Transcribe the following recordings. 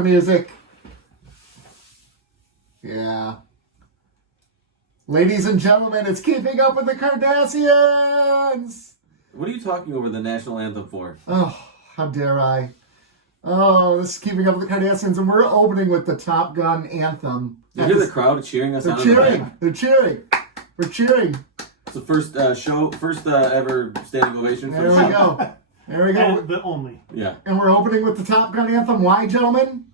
intro music. Yeah. Ladies and gentlemen, it's Keeping Up with the Cardassians! What are you talking over the national anthem for? Oh, how dare I. Oh, this is Keeping Up with the Cardassians, and we're opening with the Top Gun Anthem. You hear the crowd cheering us They're on? cheering. They're cheering. We're cheering. It's the first ever standing ovation. For There we go. There we go. The only. Yeah. And we're opening with the Top Gun Anthem. Why, gentlemen?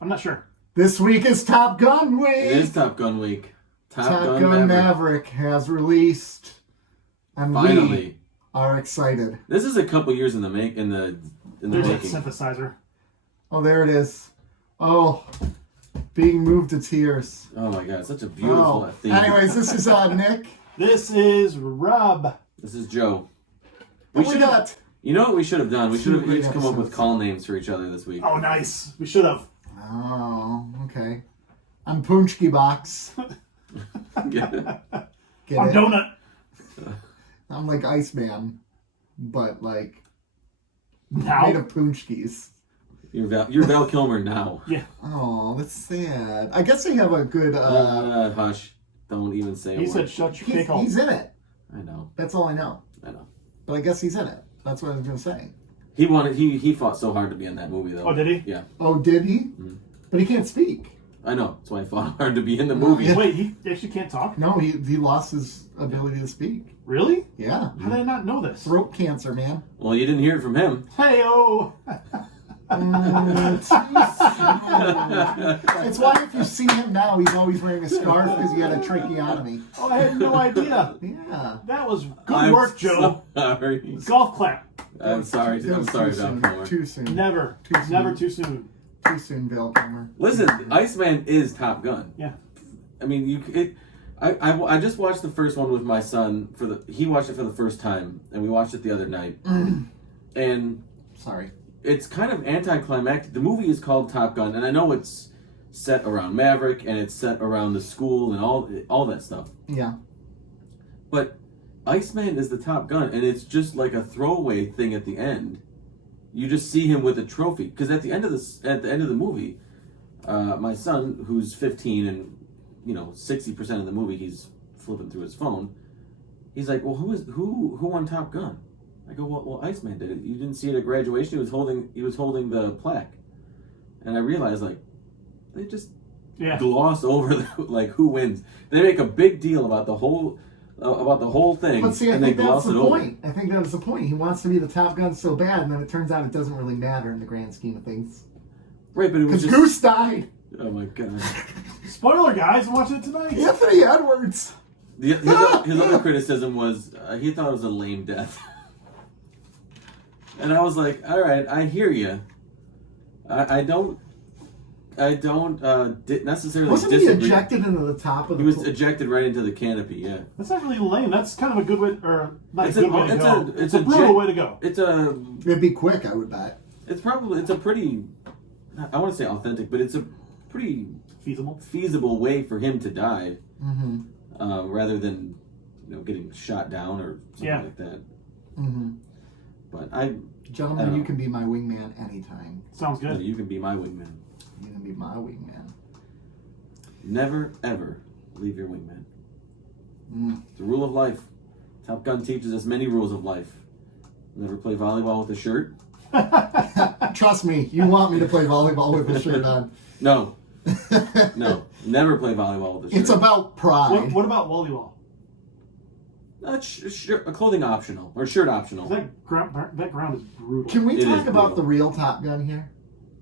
I'm not sure. This week is Top Gun Week. It is Top Gun week. Top Gun Maverick has released, and Finally. we are excited. This is a couple years in the making. There's a synthesizer. Oh, there it is. Oh, being moved to tears. Oh my God, such a beautiful theme. Anyways, this is Nick. This is Rob. This is Joe. We got. You know what we should have done? We should have great each come up with episodes. call names for each other this week. Oh, nice. We should have. Oh, okay. I'm Punchki Box. Yeah. Get I'm it? Donut. I'm like Iceman, but like Now? made of Punchkis. You're Val Kilmer now. Yeah. Oh, that's sad. I guess they have a good. Hush. Don't even say a He word. said, shut your cake hole. He's in it. I know. That's all I know. I know. But I guess he's in it. That's what I was gonna say. He fought so hard to be in that movie though. Oh, did he? Yeah. Oh, did he? Mhm. But he can't speak. I know. That's why he fought hard to be in the movie. Yeah. Wait, he actually can't talk? No, he lost his ability to speak. Really? Yeah. How did I not know this? Throat cancer, man. Well, you didn't hear it from him. Hey-oh! It's why if you see him now, he's always wearing a scarf because he had a tracheotomy. Oh, I had no idea. Yeah. That was good I'm work, Joe. Sorry. Golf clap. I'm sorry. It I'm was sorry, too Val soon. Kilmer. Too soon. Never. Too soon. Never too soon. Too soon, Val Kilmer. Listen, Iceman is Top Gun. Yeah. I mean, I just watched the first one with my son he watched it for the first time, and we watched it the other night, and Sorry. it's kind of anticlimactic. The movie is called Top Gun, and I know it's set around Maverick and it's set around the school and all that stuff. Yeah. But Iceman is the Top Gun, and it's just like a throwaway thing at the end. You just see him with a trophy because at the end of the movie, my son, who's 15 and 60% of the movie he's flipping through his phone, he's like, well, who won Top Gun? I go, well, Iceman did it. You didn't see it at graduation. He was holding the plaque, and I realized like they just gloss over who wins. They make a big deal about the whole thing, But see, I and they think that's gloss the it over. point. I think that's the point. He wants to be the Top Gun so bad, and then it turns out it doesn't really matter in the grand scheme of things. Right, but it was Because just Goose died. oh my God. Spoiler, guys. I'm watching it tonight. Anthony Edwards. His other criticism was he thought it was a lame death. And I was like, all right, I hear you. I don't necessarily Wasn't he disagree. ejected into the top of the He was pool? ejected right into the canopy. Yeah, That's not really lame. That's kind of a good way, or not It's a a- good way to it's go. a- It's it's a a brutal jet- way to go. It'd be quick, I would bet. it's a pretty, I want to say authentic, but it's a pretty feasible way for him to die, rather than getting shot down or something like that. Mm-hmm. But Gentlemen, you can be my wingman anytime. Sounds good. you can be my wingman. You can be my wingman. Never ever leave your wingman. Mm. It's a rule of life. Top Gun teaches us many rules of life. Never play volleyball with a shirt. Trust me, you want me to play volleyball with a shirt on. No. No. Never play volleyball with a shirt. It's about pride. What about volleyball? Clothing optional or shirt optional. That ground is brutal. Can we It talk is about brutal. the real Top Gun here?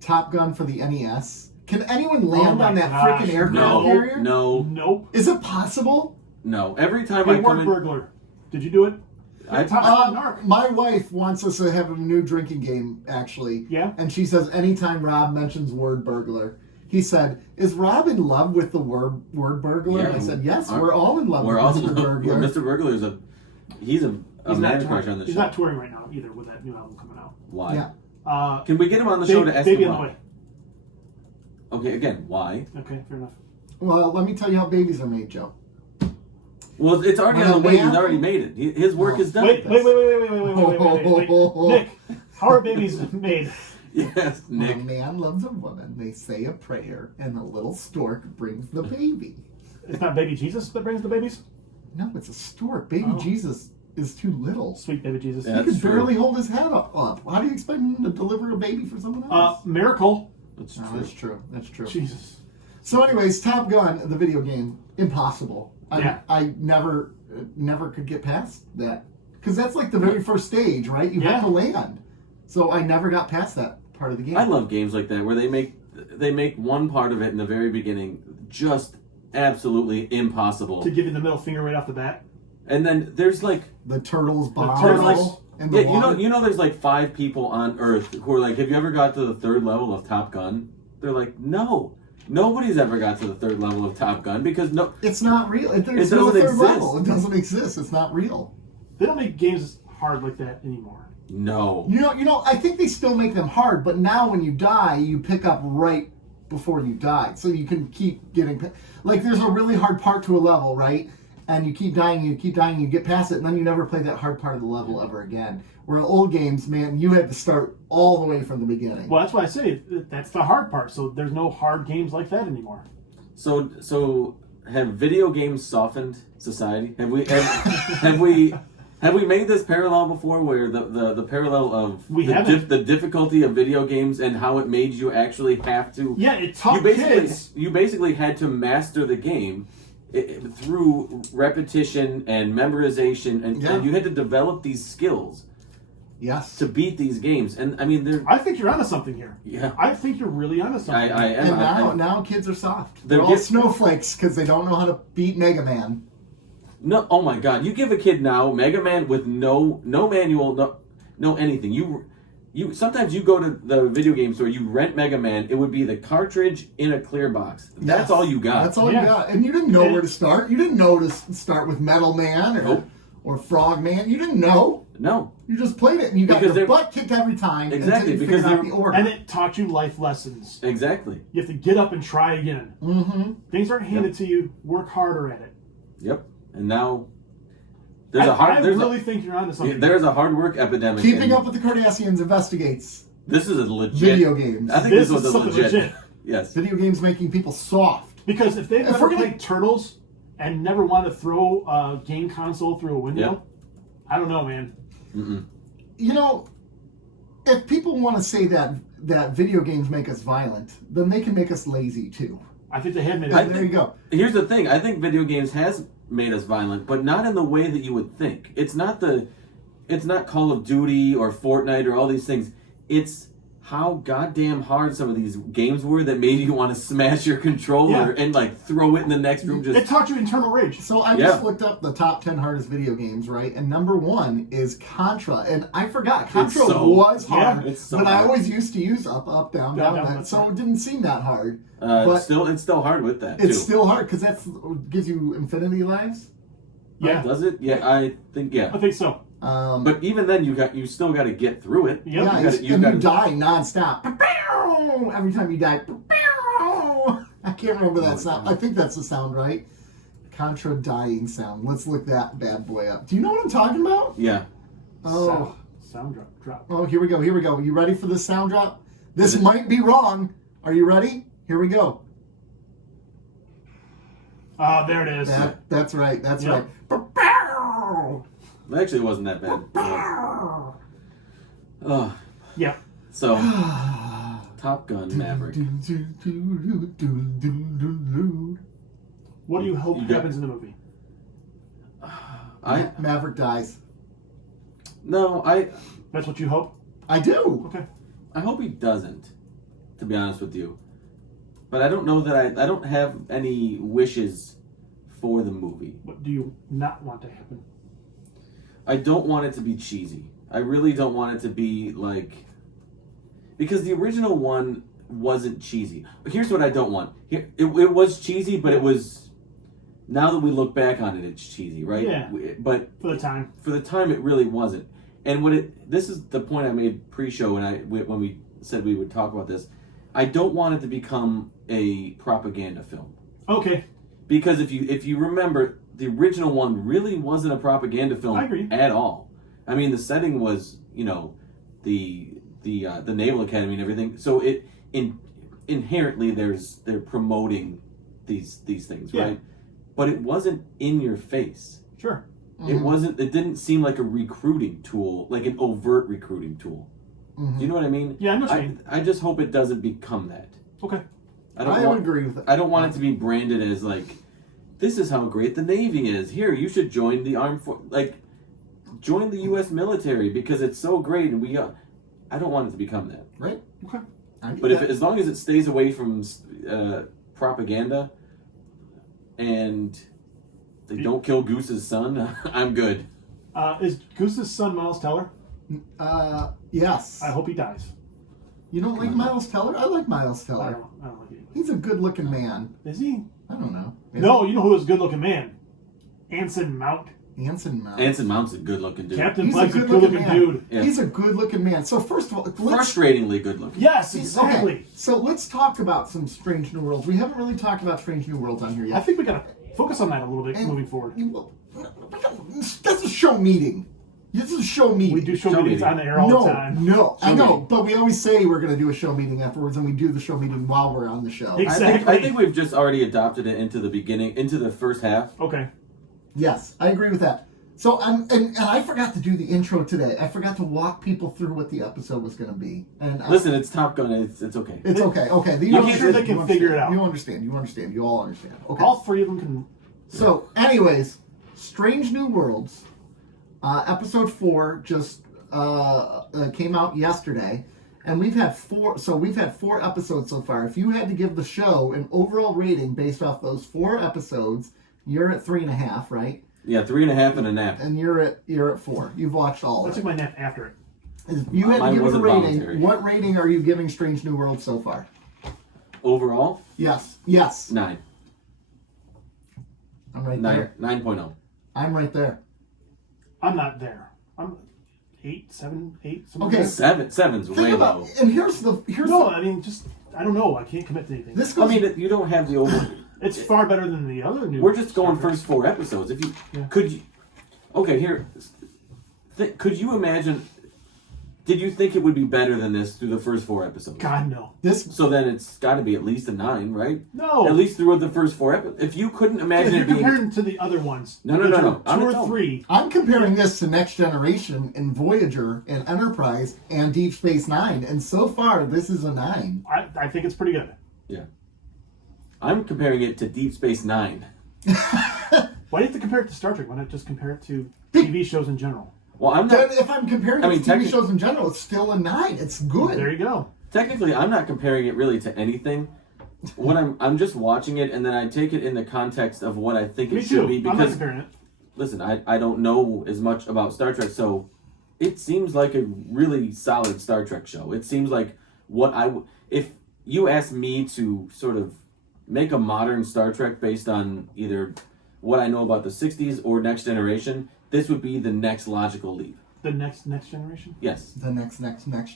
Top Gun for the NES? Can anyone land my on that gosh, freaking aircraft No. carrier? No. Nope. Is it possible? No. Every time Hey, I come word in, burglar. Did you do it? Top Gun Narc. My wife wants us to have a new drinking game, actually. Yeah? And she says anytime Rob mentions word burglar, he said, is Rob in love with the word burglar? Yeah. And I said, yes, we're all in love we're with also Mr. Burglar. Mr. Burglar is he's a man crush on the He's show. not touring right now either with that new album coming out. Why? Yeah. Can we get him on the show to ask Baby him on the why? way. Okay, again, why? Okay, fair enough. Well, let me tell you how babies are made, Joe. Well, it's already When on the a way. man- He's already made it. His work is done. Wait. Nick, how are babies made? Yes, When a Nick. man loves a woman, they say a prayer, and a little stork brings the baby. It's not baby Jesus that brings the babies? No, it's a stork. Baby Oh. Jesus is too little. Sweet baby Jesus. Yeah. He can That's true. barely hold his head up. How do you expect him to deliver a baby for someone else? Miracle. That's No, true. that's true. That's true. Jesus. So, anyways, Top Gun, the video game, impossible. Yeah. I never could get past that because that's like the very first stage, right? You have Yeah. to land. So I never got past that part of the game. I love games like that where they make one part of it in the very beginning just absolutely impossible. To give you the middle finger right off the bat. And then there's like the turtles bomb turtles. and the water. you know there's like 5 people on Earth who are like, have you ever got to the 3rd level of Top Gun? They're like, no. Nobody's ever got to the 3rd level of Top Gun because no. It's not real. There's It no doesn't third exist. level. It doesn't exist. It's not real. They don't make games hard like that anymore. No. You know. I think they still make them hard, but now when you die, you pick up right before you die, so you can keep getting. Like there's a really hard part to a level, right? And you keep dying, you get past it, and then you never play that hard part of the level ever again. Where old games, man, you had to start all the way from the beginning. Well, that's why I say that's the hard part. So there's no hard games like that anymore. So have video games softened society? Have we made this parallel before, where the parallel of We haven't. the difficulty of video games and how it made you actually have to? Yeah, it taught You kids. basically had to master the game through repetition and memorization, and you had to develop these skills Yes. to beat these games. And I mean, they're I think you're onto something here. yeah. I think you're really onto something. I am. And now kids are soft. They're They're all get- snowflakes because they don't know how to beat Mega Man. No, oh my God! You give a kid now Mega Man with no manual, no anything. You sometimes you go to the video game store, you rent Mega Man. It would be the cartridge in a clear box. That's Yes. all you got. That's all Yeah. you got. And you didn't know where to start. You didn't know to start with Metal Man Nope. or Frog Man. You didn't know. No, You just played it and you got Because your they're- butt kicked every time Exactly, until you because figured out they're- the order. And it taught you life lessons. exactly. You have to get up and try again. Mm-hmm. Things aren't handed to you. Work harder at it. Yep. And now I really think you're onto something. there's a hard work epidemic. Keeping and Up with the Cardassians investigates This is a legit video games. I think This this was is a something legit. legit. Yes. Video games making people soft. Because if they've If never we're gonna- played Turtles and never wanted to throw a game console through a window, I don't know, man. Mm-mm. You know, if people want to say that video games make us violent, then they can make us lazy too. I think they have made it. I There think- you go. Here's the thing. I think video games has made us violent, but not in the way that you would think. It's not Call of Duty or Fortnite or all these things. It's how goddamn hard some of these games were that made you want to smash your controller and like throw it in the next room. It Just taught you internal rage. So I just looked up the top 10 hardest video games, right? And number 1 is Contra. And I forgot, Contra was hard, it's so but I hard. always used to use up, down, Down, down, down, that, so down. it didn't seem that hard. But it's still hard with that too. it's still hard because that gives you infinity lives. Yeah, Does it? Yeah, I think I think so. But even then, you still got to get through it. Yep. Yeah, You and gotta- you die nonstop. Every time you die. I can't remember that sound. I think that's the sound, right? Contra dying sound. Let's look that bad boy up. Do you know what I'm talking about? Yeah. Oh, Sound drop. oh, here we go. Here we go. You ready for this sound drop? This might be wrong. Are you ready? Here we go. There it is. That's right. That's Yep. right. Actually, it wasn't that bad. Oh, Yeah. so Top Gun Maverick. What do you hope You got- happens in the movie? Maverick dies. That's what you hope? I do. Okay. I hope he doesn't, to be honest with you. But I don't know that I don't have any wishes for the movie. What do you not want to happen? I don't want it to be cheesy. I really don't want it to be like, because the original one wasn't cheesy. But here's what I don't want. It was cheesy, but it was, now that we look back on it, it's cheesy, right? Yeah. But For the time. for the time, it really wasn't. And this is the point I made pre-show when we said we would talk about this. I don't want it to become a propaganda film. Okay. Because if you remember, the original one really wasn't a propaganda film I agree. at all. I mean, the setting was, the the Naval Academy and everything. So inherently they're promoting these things, right? But it wasn't in your face. Sure. Mm-hmm. It didn't seem like a recruiting tool, like an overt recruiting tool. Mm-hmm. Do you know what I mean? Yeah, I know what you mean. I just hope it doesn't become that. Okay. I would agree with that. I don't want it to be branded as like, this is how great the Navy is. Here, you should join the armed force. Like, join the U.S. military because it's so great, and I don't want it to become that. Right. Okay. But as long as it stays away from propaganda, and they don't kill Goose's son, I'm good. Is Goose's son Miles Teller? Yes. I hope he dies. You don't like Miles Teller? I like Miles Teller. I don't like him. He's a good-looking man. Is he? I don't know. No, you know who was a good-looking man? Anson Mount. Anson Mount. Anson Mount's a good-looking dude. Captain Blake's a good-looking dude. Yeah. He's a good-looking man. So first of all, frustratingly good-looking. Yes, exactly. Okay, so let's talk about some Strange New Worlds. We haven't really talked about Strange New Worlds on here yet. I think we gotta focus on that a little bit moving forward. That's a show meeting. This is a show meeting. We do show meetings on the air all the time. No, I know, but we always say we're going to do a show meeting afterwards, and we do the show meeting while we're on the show. Exactly. I think we've just already adopted it into the first half. Okay. Yes, I agree with that. So, and I forgot to do the intro today. I forgot to walk people through what the episode was going to be. And listen, it's Top Gun. It's okay. It's okay. Okay. I'm sure they can figure it out. You understand. You understand. You all understand. Okay. All three of them can. So, anyways, Strange New Worlds. Episode 4 just came out yesterday, and we've had 4 episodes so far. If you had to give the show an overall rating based off those 4 episodes, you're at 3.5, right? Yeah, 3.5 and a nap. And you're at 4. You've watched all of it. I took my nap after it. If you had to give it a rating, voluntary. what rating are you giving Strange New Worlds so far? Overall? Yes. 9. I'm right there. 9.0. I'm right there. I'm not there. I'm 8, 7, 8. Okay. 7's way low. And here's no. I mean, just I don't know. I can't commit to anything. This goes, you don't have the over. It's far better than the other new. We're just going first 4 episodes. If you could, okay, here. Could you imagine? Did you think it would be better than this through the first 4 episodes? God, no. So then it's got to be at least a 9, right? No. At least through the first 4 episodes. If you couldn't imagine if it you're being comparing to the other ones, no. 2 or 3. I'm comparing this to Next Generation and Voyager and Enterprise and Deep Space Nine, and so far this is a 9. I think it's pretty good. Yeah. I'm comparing it to Deep Space Nine. Why do you have to compare it to Star Trek? Why not just compare it to TV shows in general? Well, I'm not. If I'm comparing it to TV shows in general, it's still a 9. It's good. There you go. Technically, I'm not comparing it really to anything. What I'm just watching it, and then I take it in the context of what I think it should be. Because I'm not comparing it. Listen, I don't know as much about Star Trek, so it seems like a really solid Star Trek show. It seems like if you asked me to sort of make a modern Star Trek based on either what I know about the 60s or Next Generation, this would be the next logical leap. The next generation? Yes. The next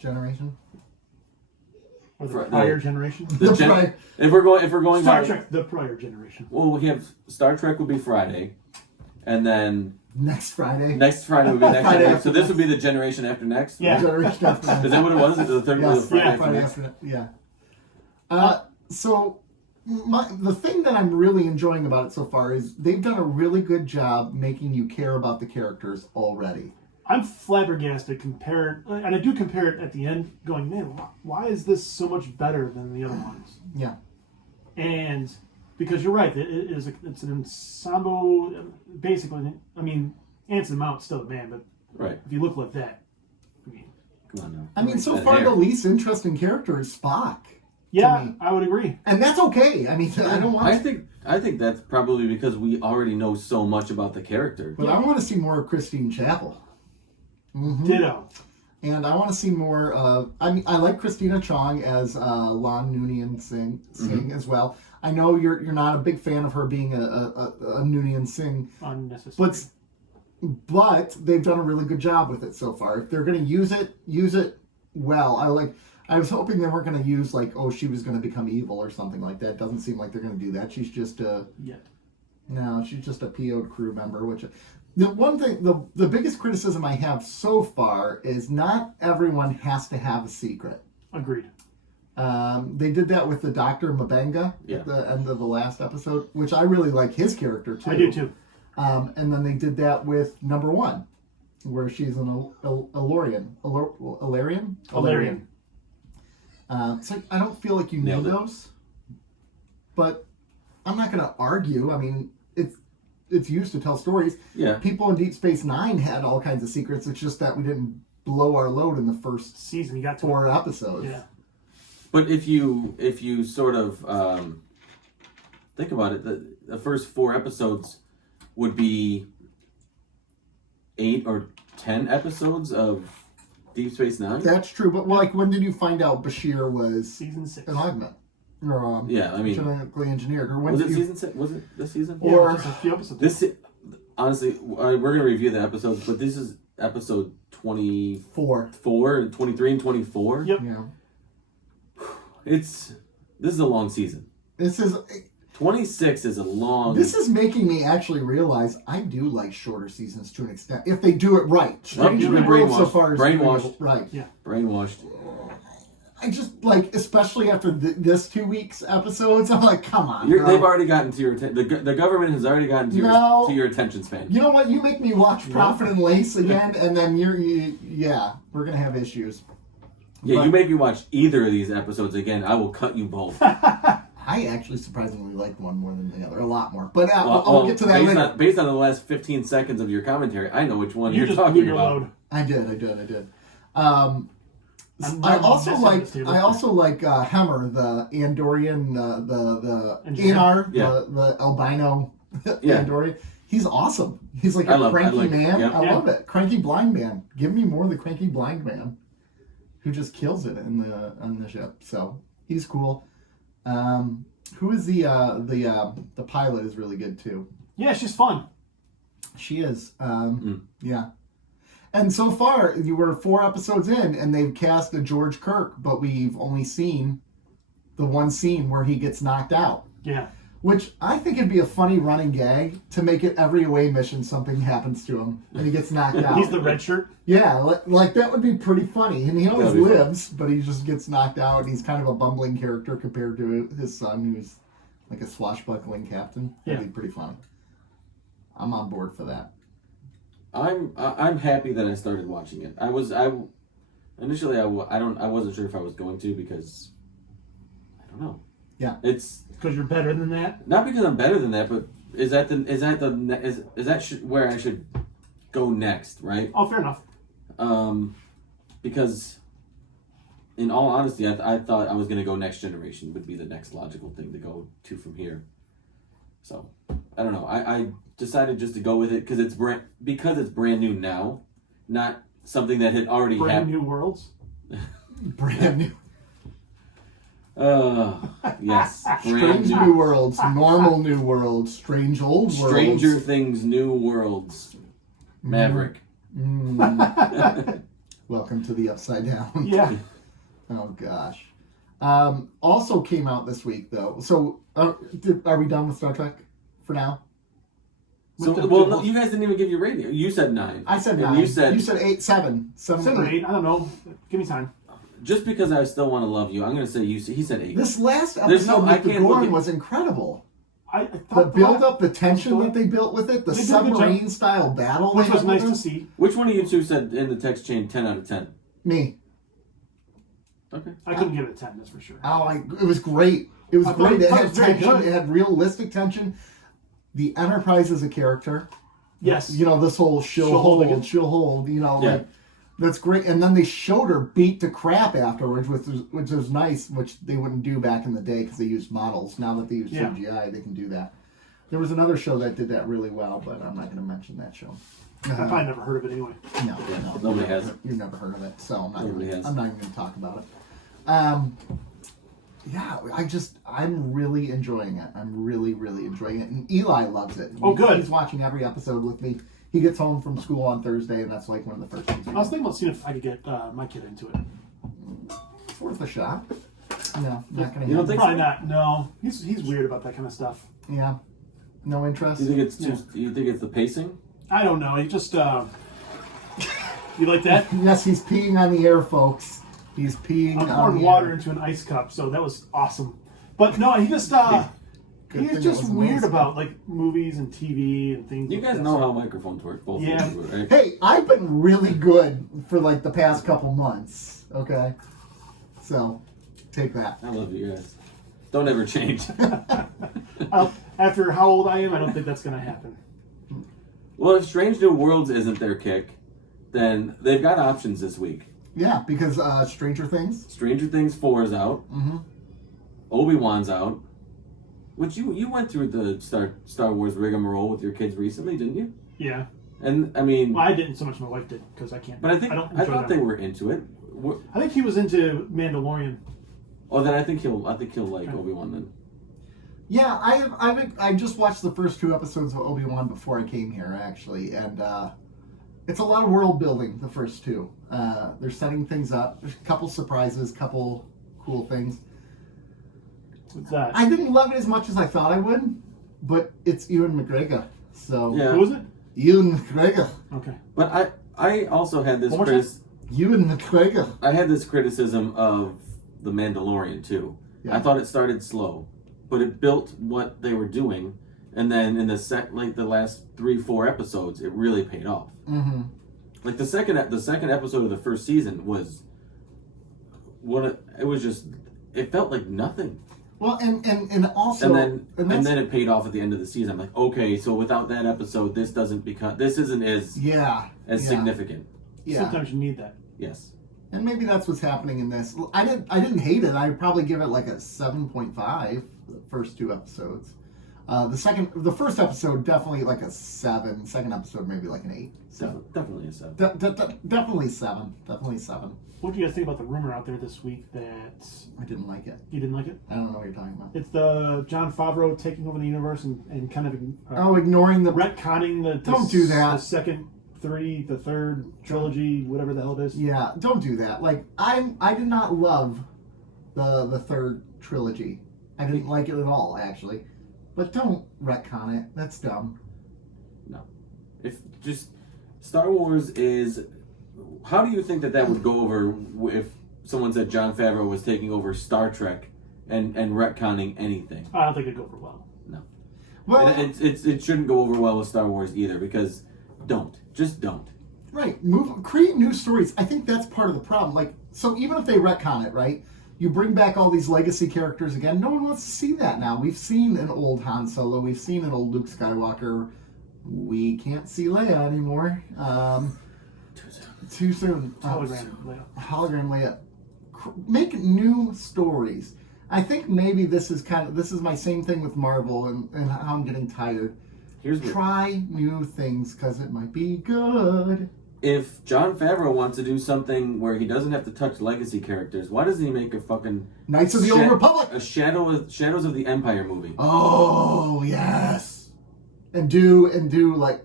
generation? Or the prior generation? If we're going Star by, Trek, the prior generation. Well, we have Star Trek would be Friday, and then next Friday would be next generation. So this would be the generation after next. Yeah. Generation after next. Is that what it was? The third was Friday Friday after next. Yeah. So the thing that I'm really enjoying about it so far is they've done a really good job making you care about the characters already. I'm flabbergasted compared, and I do compare it at the end, going, man, why is this so much better than the other ones? Yeah. And because you're right, it's an ensemble, basically. I mean, Anson Mount's still a man, but right. If you look like that, come on now. I mean, so far the least interesting character is Spock. Yeah, I would agree, and that's okay. I mean, I don't want. I think that's probably because we already know so much about the character. But I want to see more of Christine Chapel. Mm-hmm. Ditto. And I want to see more of. I mean, I like Christina Chong as Lon Noonien Singh as well. I know you're not a big fan of her being a Noonien Singh, unnecessary. But they've done a really good job with it so far. If they're going to use it well. I was hoping they weren't going to use she was going to become evil or something like that. Doesn't seem like they're going to do that. She's just yet. No, she's just a PO'd crew member. Which the one thing, the biggest criticism I have so far is not everyone has to have a secret. Agreed. They did that with the Dr. Mabenga at the end of the last episode, which I really like his character too. I do too. And then they did that with number 1, where she's an Alorian. So I don't feel like you need those, but I'm not going to argue. I mean, it's used to tell stories. Yeah. People in Deep Space Nine had all kinds of secrets. It's just that we didn't blow our load in the first season. You got 4 episodes. Yeah. But if you sort of think about it, the first 4 episodes would be 8 or 10 episodes of Deep Space Nine. That's true, but like, when did you find out Bashir was season 6 an augment? Or, yeah, I mean, genetically engineered. Or when was it season 6? Was it this season? Or just a few episodes. This, honestly, we're gonna review the episodes, but this is episode 24, 23, and 24. Yep. Yeah. This is a long season. This is 26 is a long. This is making me actually realize I do like shorter seasons to an extent if they do it right. Strange you've New been World so brainwashed. far is Brainwashed. doing it right. Yeah. Brainwashed. I just like, especially after this 2 weeks episodes, I'm like, come on. They've already gotten to your attention. The government has already gotten to your attention span. You know what? You make me watch Profit and Lace again, and then we're gonna have issues. Yeah, you make me watch either of these episodes again, I will cut you both. I actually surprisingly liked one more than the other, a lot more. But I'll get to that later. Based on the last 15 seconds of your commentary, I know which one you're just talking blew your about. load. I did. I also like Hemmer, the Andorian, the Anar, the albino Andorian. He's awesome. He's like a cranky man. I love it. Cranky blind man. Give me more of the cranky blind man, who just kills it on the ship. So he's cool. Who is the pilot is really good too. Yeah, she's fun. She is. Yeah. And so far, you were 4 episodes in, and they've cast a George Kirk, but we've only seen the one scene where he gets knocked out. Yeah. Which I think it'd be a funny running gag to make it every away mission something happens to him and he gets knocked out. He's the red shirt? Yeah, like that would be pretty funny. And he always lives, but he just gets knocked out, and he's kind of a bumbling character compared to his son, who's like a swashbuckling captain. That'd be pretty funny. I'm on board for that. I'm happy that I started watching it. Initially I wasn't sure if I was going to, because I don't know. Yeah, it's because you're better than that. Not because I'm better than that, but is that where I should go next, right? Oh, fair enough. Because in all honesty, I thought I was going to go Next Generation would be the next logical thing to go to from here. So I don't know. I decided just to go with it because it's brand new now, not something that had already happened. Brand new worlds. Brand new. Yes. Strange new worlds, normal new worlds, strange old worlds. Stranger Things, new worlds. Maverick. Welcome to the Upside Down. Yeah. Oh gosh. Also came out this week though. So are we done with Star Trek for now? So no, you guys didn't even give your rating. You said 9. I said 9. You said 8, 7. 7 or 8. I don't know. Give me time. Just because I still want to love you, I'm going to say he said 8. This last episode with the Gorn was incredible. I the build up, the tension that they built with it, the submarine style battle, which was nice to see. Which one of you two said in the text chain 10 out of 10? Me. Okay. I couldn't give it a 10, that's for sure. Oh, it was great. It was great. It had tension. It had realistic tension. The Enterprise is a character. Yes. You know, this whole she'll hold, you know, like, that's great. And then they showed her beat to crap afterwards, which was nice, which they wouldn't do back in the day because they used models. Now that they use CGI, they can do that. There was another show that did that really well, but I'm not going to mention that show. I've probably never heard of it anyway. No. Nobody has. You've never heard of it, so I'm not even going to talk about it. Yeah, I'm really enjoying it. I'm really, really enjoying it. And Eli loves it. Oh, good. He's watching every episode with me. He gets home from school on Thursday, and that's like one of the first things. I was thinking about seeing if I could get my kid into it. It's worth a shot. No, not going to. You don't think Probably not. No, he's weird about that kind of stuff. Yeah. No interest? Do you think it's too? You think it's the pacing? I don't know. He just you like that? Yes, he's peeing on the air, folks. He's peeing I'm on pouring the water air. into an ice cup, so that was awesome. But no, he just Good he's thing just it wasn't weird noise. about like movies and TV and things. You like guys that. know how microphones work, both Yeah. of you, right? Hey, I've been really good for like the past couple months. Okay, so take that. I love you guys. Don't ever change. After how old I am, I don't think that's gonna happen. Well, if Strange New Worlds isn't their kick, then they've got options this week. Yeah, because Stranger Things. Stranger Things 4 is out. Mm-hmm. Obi-Wan's out. Which you went through the Star Wars rigmarole with your kids recently, didn't you? Yeah. And I mean, Well, I didn't so much. My wife did because I can't. but I don't I enjoy thought that. they were into it. I think he was into Mandalorian. Oh, then I think he'll like Obi-Wan then. Yeah, I just watched the first 2 episodes of Obi-Wan before I came here, actually, and it's a lot of world building. The first 2, they're setting things up. There's a couple surprises, couple cool things. What's that? I didn't love it as much as I thought I would, but it's Ewan McGregor, so Yeah. Who was it? Ewan McGregor, Okay. But I also had this One more time? Ewan McGregor. I had this criticism of The Mandalorian too. Yeah. I thought it started slow, but it built what they were doing, and then in the last 3-4 episodes, it really paid off. Mm-hmm. Like the second episode of the first season was it felt like nothing. Well, and also, And that's- then it paid off at the end of the season. I'm like, okay, so without that episode, this isn't as yeah, significant. yeah. Sometimes you need that. Yes. And maybe that's what's happening in this. I didn't hate it. I'd probably give it like a 7.5. The first 2 episodes. The first episode definitely like a 7. Second episode maybe like an 8. So Definitely a 7. definitely 7. Definitely 7. What do you guys think about the rumor out there this week that I didn't like it. you didn't like it? I don't know what you're talking about. It's the Jon Favreau taking over the universe and kind of Ignoring the. retconning the Don't do that. The second 3, the third trilogy, whatever the hell it is. Yeah, don't do that. Like I did not love the third trilogy. I didn't like it at all, actually. But don't retcon it. That's dumb. No. If just Star Wars is, how do you think that would go over if someone said Jon Favreau was taking over Star Trek and retconning anything? I don't think it'd go over well. No. Well, It shouldn't go over well with Star Wars either, because just don't. right. Create new stories. I think that's part of the problem. Like, so even if they retcon it, right? You bring back all these legacy characters again. No one wants to see that now. We've seen an old Han Solo. We've seen an old Luke Skywalker. We can't see Leia anymore. Too soon. Hologram. Leia. Hologram Leia. Make new stories. I think maybe this is my same thing with Marvel and how I'm getting tired. Try new things because it might be good. If Jon Favreau wants to do something where he doesn't have to touch legacy characters, why doesn't he make a fucking Knights of the Old Republic? a Shadows of the Empire movie? Oh yes, and do like.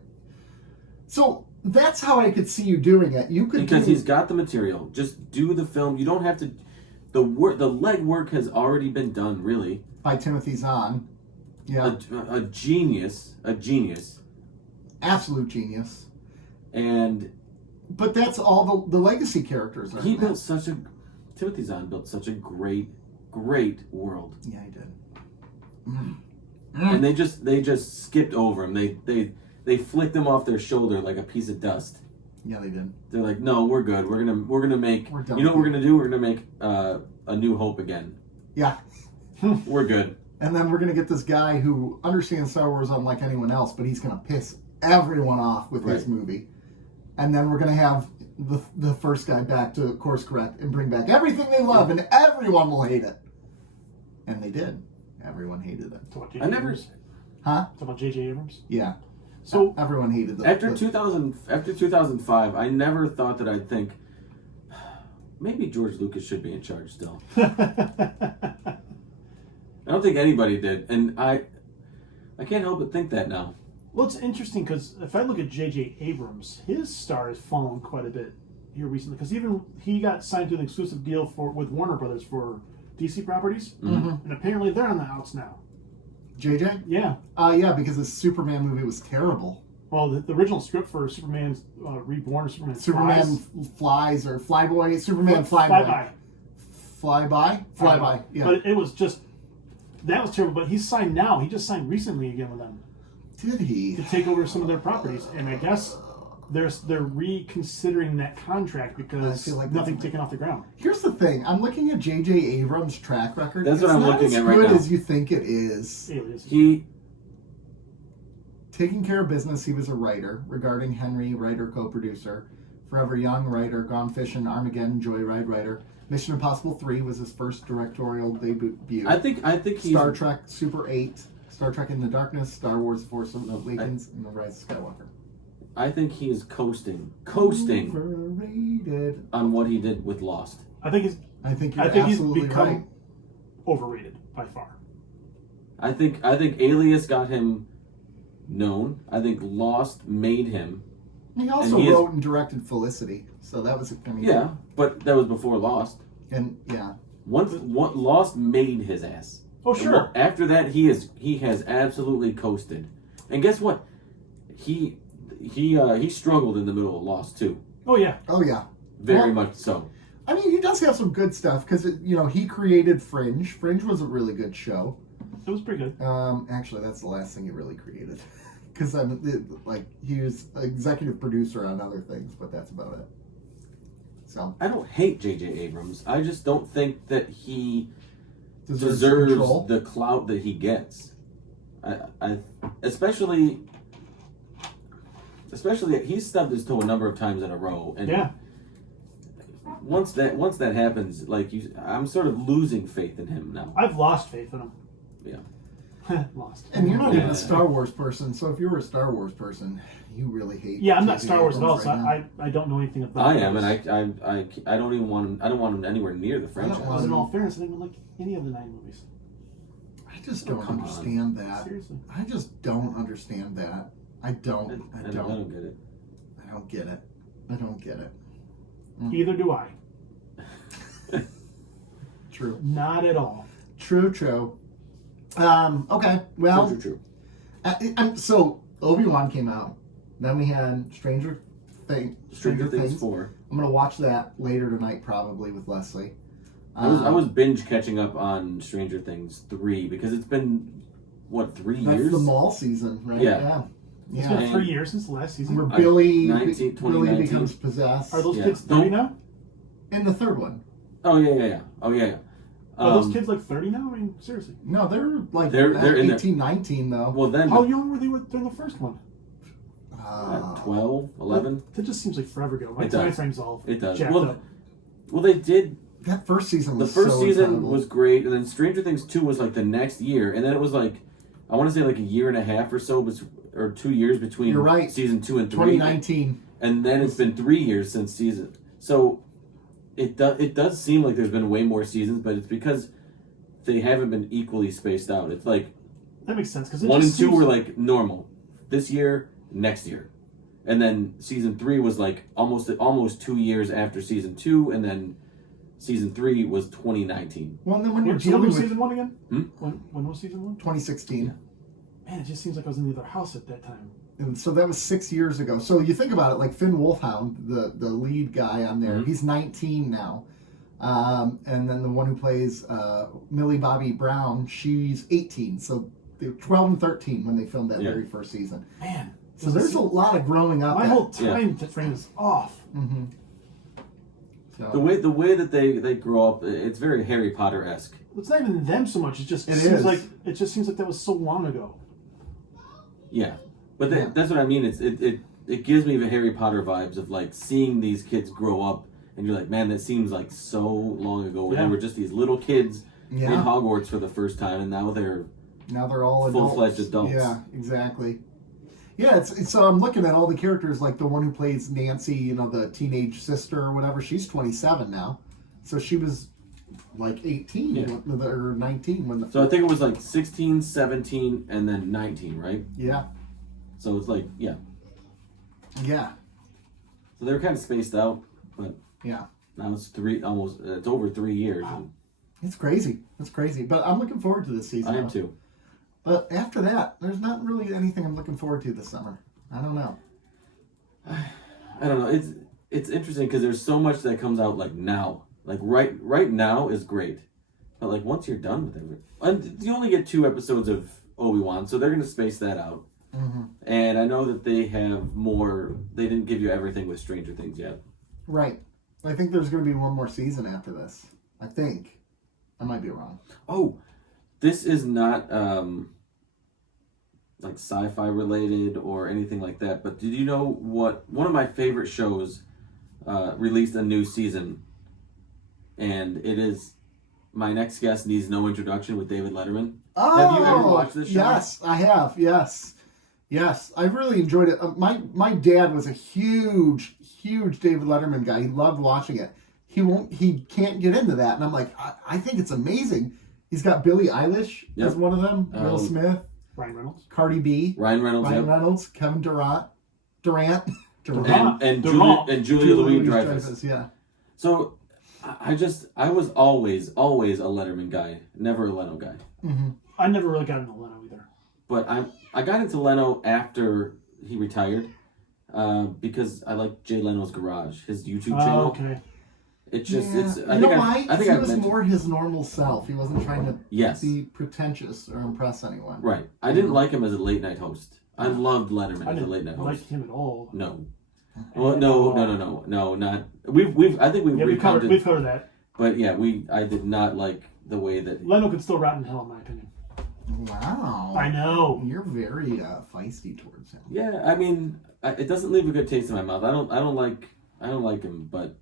So that's how I could see you doing it. You could Because he's got the material. Just do the film. You don't have to. The legwork has already been done. Really, by Timothy Zahn. Yeah, a genius, absolute genius. But that's all the legacy characters. He built Timothy Zahn built such a great world. Yeah, he did. And they just skipped over him. They flicked him off their shoulder like a piece of dust. Yeah, they did. They're like, no, we're good. We're gonna make. We're done. You know what we're gonna do? We're gonna make A New Hope again. Yeah. We're good. And then we're going to get this guy who understands Star Wars unlike anyone else, but he's going to piss everyone off with his movie. And then we're going to have the first guy back to course correct and bring back everything they love, and everyone will hate it. And they did. Everyone hated it. I never. Huh? Talk about J.J. Abrams. Yeah. So everyone hated it. After 2005, I never thought that I'd think maybe George Lucas should be in charge still. I don't think anybody did, and I can't help but think that now. Well, it's interesting because if I look at J.J. Abrams, his star has fallen quite a bit here recently. Because even he got signed to an exclusive deal with Warner Brothers for DC properties, and apparently they're on the outs now. JJ? Yeah. Yeah, because the Superman movie was terrible. Well, the original script for Superman's Reborn, Superman flies or Flyboy, Superman Flyboy. Flyby? Yeah. But it was just, that was terrible. But he's signed now. He just signed recently again with them. Did he? To take over some of their properties. And I guess they're reconsidering that contract because nothing's taken off the ground. Here's the thing. I'm looking at J.J. Abrams' track record. That's what I'm looking at right now. It's not as good as you think it is. Taking Care of Business, he was a writer. Regarding Henry, writer, co-producer. Forever Young, writer. Gone Fishing, Armageddon, Joyride, writer. Mission Impossible 3 was his first directorial debut. I think he's... Star Trek Super 8, Star Trek Into Darkness, Star Wars Force Awakens, and The Rise of Skywalker. I think he is coasting overrated on what he did with Lost. I think you're absolutely he's become right. Overrated by far. I think Alias got him known. I think Lost made him. He also wrote and directed Felicity, so that was yeah, but that was before Lost. And yeah, once Lost made his ass. Oh sure. After that, he has absolutely coasted. And guess what? He struggled in the middle of Lost too. Oh yeah. Very much so. I mean, he does have some good stuff because he created Fringe. Fringe was a really good show. It was pretty good. Actually, that's the last thing he really created. Because he was executive producer on other things, but that's about it. So I don't hate J.J. Abrams. I just don't think that he deserves the clout that he gets. I especially he's stubbed his toe a number of times in a row, and yeah. Once that happens, I'm sort of losing faith in him now. I've lost faith in him. Yeah. Lost. And you're not even a Star Wars person, so if you were a Star Wars person, you really hate. Yeah, I'm not Star Wars at all, so I don't know anything about. I am, and I don't even want him. I don't want him anywhere near the franchise. But in all fairness, I didn't like any of the 9 movies. I just don't understand that. Seriously. I just don't understand that. I don't. I don't get it. I don't get it. I don't get it. Either do I. True. Not at all. True. Okay. Well. True. So Obi-Wan came out. Then we had Stranger Things 4. I'm gonna watch that later tonight, probably with Leslie. I was binge catching up on Stranger Things 3 because it's been 3 years. That's the mall season, right? Yeah. It's been 3 years since the last season. Where Billy 2019. becomes possessed. Are those kids 30 now? In the third one. Oh yeah. Are those kids 30 now? I mean, seriously. No, they're they're 18, 19 though. Well then, how young were they in the first one? 12, 11. That just seems like forever ago. My It does. time frame's all jacked Well, up. well, they did. That first season was The first so season incredible. was great, and then Stranger Things 2 was the next year, and then it was I want to say a year and a half or so, or 2 years between You're right. season 2 and 3. 2019. And then it's been 3 years since season. So it does seem like there's been way more seasons, but it's because they haven't been equally spaced out. It's that makes sense because 1 and 2 were normal. This year, next year. And then season 3 was almost 2 years after season 2, and then season 3 was 2019. Well, and then when you're So when dealing was with season 1 again? Hmm? When was season 1? 2016. Man, it just seems like I was in the other house at that time. And so that was 6 years ago. So you think about it, Finn Wolfhound, the lead guy on there, he's 19 now. And then the one who plays Millie Bobby Brown, she's 18. So they were 12 and 13 when they filmed that very first season. Man. So there's a lot of growing up. My whole time frame is off. Mm-hmm. So. The way that they grow up, it's very Harry Potter-esque. It's not even them so much. It just seems like that was so long ago. Yeah, but that's what I mean. It gives me the Harry Potter vibes of seeing these kids grow up, and you're like, man, that seems so long ago when they were just these little kids in Hogwarts for the first time, and now they're all full-fledged adults. Yeah, exactly. Yeah, it's so I'm looking at all the characters, the one who plays Nancy, the teenage sister or whatever. She's 27 now, so she was 18 or 19 when the. So I think it was 16, 17, and then 19, right? Yeah. So it's Yeah. So they were kind of spaced out, but yeah. Now it's it's over 3 years. Wow. It's crazy. But I'm looking forward to this season. I am too. But after that, there's not really anything I'm looking forward to this summer. I don't know. I don't know. It's interesting because there's so much that comes out like now. Like right now is great, but like once you're done with it, and you only get 2 episodes of Obi-Wan, so they're gonna space that out. Mm-hmm. And I know that they have more. They didn't give you everything with Stranger Things yet. Right. I think there's going to be one more season after this. I think. I might be wrong. Oh, this is not like sci-fi related or anything like that. But did you know what one of my favorite shows released a new season, and it is My Next Guest Needs No Introduction with David Letterman. Oh, have you ever watched this show? Yes, I have. Yes, I really enjoyed it. My dad was a huge David Letterman guy. He loved watching it. He can't get into that, and I'm like, I think it's amazing. He's got Billie Eilish as one of them, Will Smith, Ryan Reynolds, Cardi B, Ryan Reynolds, Kevin Durant, and Julia Louis-Dreyfus. Yeah. So I was always a Letterman guy, never a Leno guy. Mm-hmm. I never really got into Leno either. But I got into Leno after he retired because I like Jay Leno's Garage, his YouTube channel. Okay. It's I think he was more his normal self. He wasn't trying to be pretentious or impress anyone. Right. I didn't like him as a late night host. I loved Letterman as a late night host. I didn't like him at all. No. Well, no, not. I think we've covered that. But yeah, I did not like the way that Leno could still rot in hell, in my opinion. Wow. I know. You're very feisty towards him. Yeah, I mean, it doesn't leave a good taste in my mouth. I don't like him, but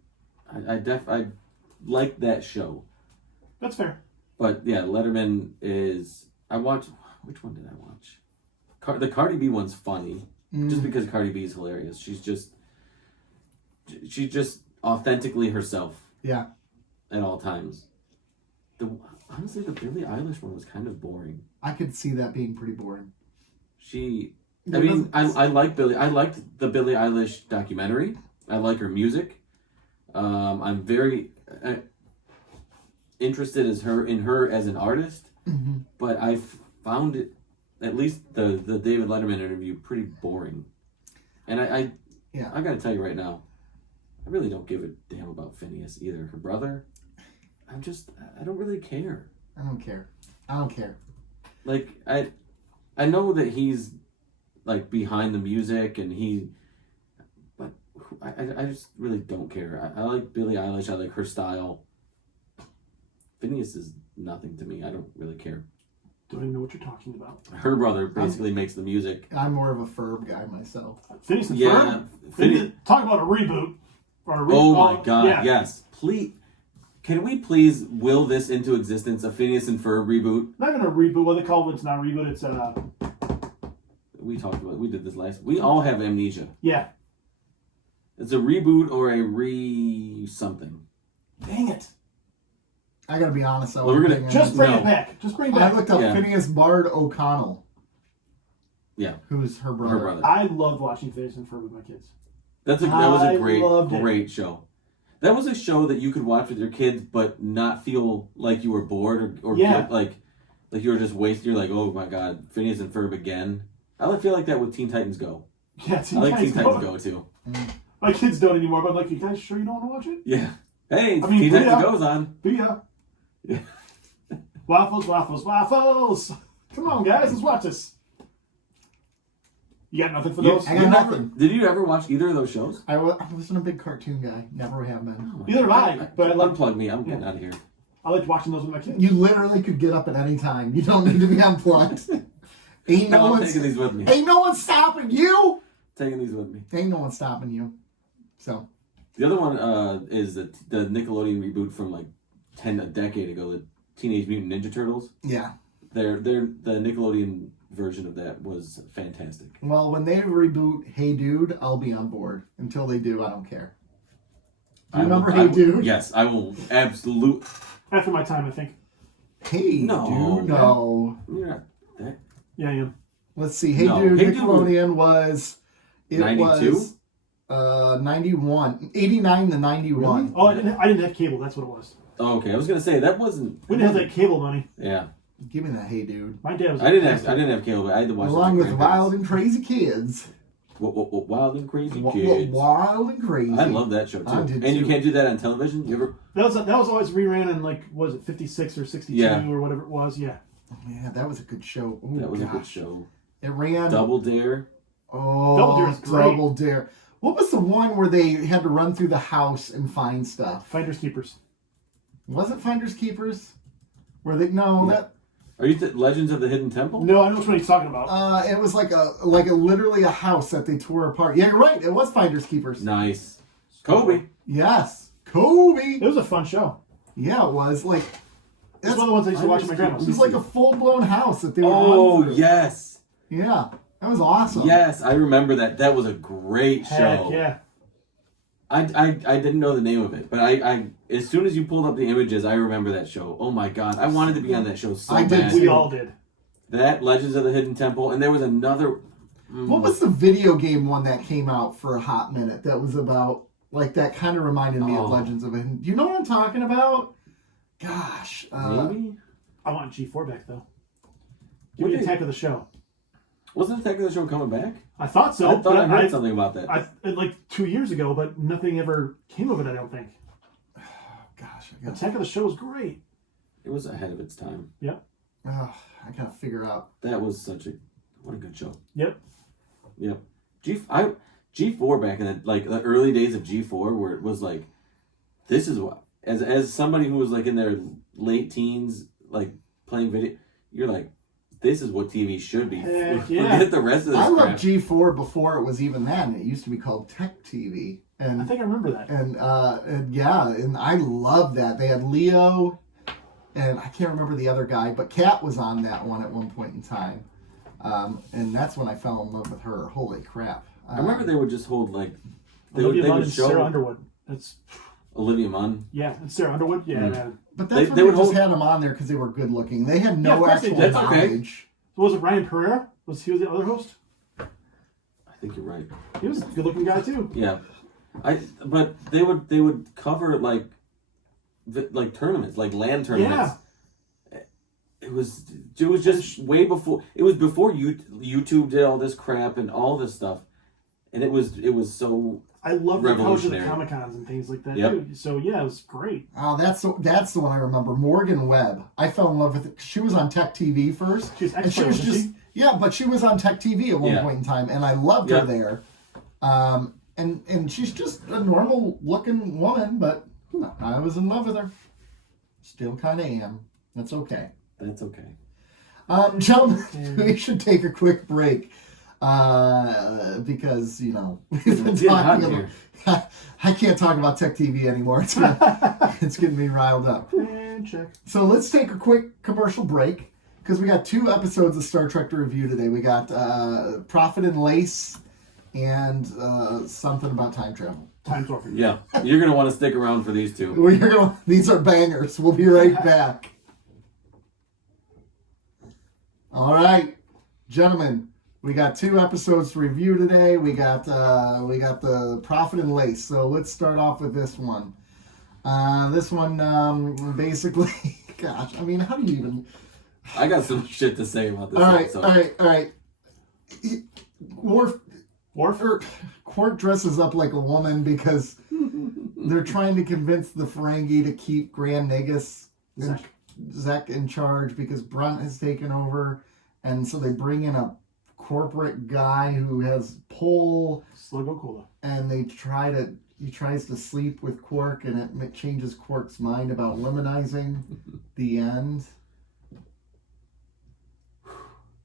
I like that show. That's fair. But yeah, Letterman is. I watched. Which one did I watch? The Cardi B one's funny, just because Cardi B is hilarious. She's just authentically herself. Yeah. At all times. Honestly, the Billie Eilish one was kind of boring. I could see that being pretty boring. I like Billie. I liked the Billie Eilish documentary. I like her music. I'm very interested in her as an artist, but I found it, at least the David Letterman interview, pretty boring. And I got to tell you right now, I really don't give a damn about Phineas either. Her brother, I don't really care. I don't care. Like, I know that he's like behind the music and but I just really don't care. I like Billie Eilish. I like her style. Phineas is nothing to me. I don't really care. Don't even know what you're talking about. Her brother basically makes the music. I'm more of a Ferb guy myself. Phineas and Ferb? Talk about a reboot. Oh my God, yes. Please. Can we please will this into existence, a Phineas and Ferb reboot? Not even a reboot. What they call it? It's not a reboot. It's We talked about it. We did this last. We all have amnesia. Yeah. It's a reboot or a something. Dang it. I gotta be honest. We're gonna just bring it back. I looked up Phineas Bard O'Connell. Yeah. Who's her brother. I loved watching Phineas and Ferb with my kids. That was a great show. That was a show that you could watch with your kids, but not feel like you were bored or like you were just wasting. You're like, oh my God, Phineas and Ferb again. I feel like that with Teen Titans Go. Yeah, Teen Titans Go too. My kids don't anymore, but I'm like, you guys sure you don't want to watch it? Yeah. Hey, Teen Titans Go's on. Yeah. Waffles. Come on, guys, let's watch this. You got nothing for those? I got nothing. Did you ever watch either of those shows? I wasn't a big cartoon guy. Never have been. Oh, neither have I. But unplug me. I'm getting out of here. I liked watching those with my kids. You literally could get up at any time. You don't need to be unplugged. Ain't no one taking these with me. Ain't no one stopping you. Taking these with me. Ain't no one stopping you. So. The other one is the Nickelodeon reboot from like a decade ago, the Teenage Mutant Ninja Turtles. Yeah. The Nickelodeon version of that was fantastic. Well, when they reboot Hey Dude, I'll be on board. Until they do, I don't care. Do you remember Hey Dude? Yes, I will absolutely. After my time, I think. Hey Dude, no. You're not that. Yeah, I am. Let's see. Hey Dude, Nickelodeon was... It 92? was 91. 89 to 91. Really? Oh, I didn't have cable. That's what it was. Oh, okay. I was going to say, that wasn't... We didn't have that cable money. Yeah. Give me that, hey dude. My dad was. I didn't have cable, but I had to watch Along it with Wild and Crazy Kids. Wild and Crazy Kids. Wild and Crazy. I love that show too. I did and you too. can't do that on television. You ever? That was always reran in like was it 56 or 62 or whatever it was. Yeah. Oh, yeah, that was a good show. Oh, That was a good show. It ran. Double Dare. Oh, Double Dare is great. Double Dare. What was the one where they had to run through the house and find stuff? Finders Keepers. Was it Finders Keepers? Where they that. Are you Legends of the Hidden Temple? No, I know which one he's talking about. It was like literally a house that they tore apart. Yeah, you're right. It was Finders Keepers. Nice. Kobe. Yes, Kobe. It was a fun show. Yeah, it was like. It's one of the ones I used to watch at my It grandma's. was like a full blown house that they were. Oh, running through. yes. Yeah, that was awesome. Yes, I remember that. That was a great Heck, show. yeah. I didn't know the name of it, but I as soon as you pulled up the images, I remember that show. Oh my god, I wanted to be on that show so I did bad. too. We all did. That Legends of the Hidden Temple, and there was another. What was the video game one that came out for a hot minute that was about, like, that kind of reminded me of Legends of it? Do you know what I'm talking about? Gosh. Maybe? I want G4 back, though. Give me Attack of the Show. Wasn't Attack of the Show coming back? I thought so. I thought I heard something about that. Like 2 years ago, but nothing ever came of it, I don't think. Gosh. Attack of the Show was great. It was ahead of its time. Yep. I gotta figure out. That was what a good show. Yep. Yep. G4 back in the early days of G4, where it was like, this is what, as somebody who was like in their late teens, like playing video, you're like, this is what TV should be. Heck yeah. Forget the rest of this I crap. loved G4 before it was even then. It used to be called Tech TV. And I think I remember that. And yeah, and I loved that. They had Leo, and I can't remember the other guy, but Kat was on that one at one point in time. And that's when I fell in love with her. Holy crap. I remember they would just hold like, Olivia they Munn would and show Sarah Underwood. That's Olivia Munn. yeah, and Sarah Underwood. Yeah, man. But that's They when would they just hold- had them on there because they were good looking. They had Yeah, no of course they actual did. That's okay. knowledge. So was it Ryan Pereira? Was he the other host? I think you're right. He was a good looking guy too. Yeah, but they would cover like tournaments, like LAN tournaments. It was just way before. It was before YouTube did all this crap and all this stuff, and it was so. I love the coverage of the Revolutionary. Comic Cons and things like that Yep. too. So yeah, it was great. Oh, that's the one I remember. Morgan Webb. I fell in love with it. She was on Tech TV first. She was and she expert, was wasn't just she? yeah, but she was on Tech TV at one Yeah. point in time, and I loved Yeah. her there. And she's just a normal looking woman, but I was in love with her. Still kind of am. That's okay. That's okay. Gentlemen, we should take a quick break because we've been It's getting hot talking in about. I can't talk about Tech TV anymore. It's getting me riled up. And check. So let's take a quick commercial break because we got 2 episodes of Star Trek to review today. We got Profit and Lace and something about time travel. Time Orphan. Yeah, you're gonna want to stick around for these two. These are bangers. We'll be right back. All right, gentlemen, we got 2 episodes to review today. We got the Profit and Lace. So let's start off with this one. This one basically, gosh, I mean, how do you even? I got some shit to say about this. All right. Quark dresses up like a woman because they're trying to convince the Ferengi to keep Grand Nagus Zek in charge because Brunt has taken over, and so they bring in a corporate guy who has pull, Sluggo Cola. and he tries to sleep with Quark, and it changes Quark's mind about womanizing. The end.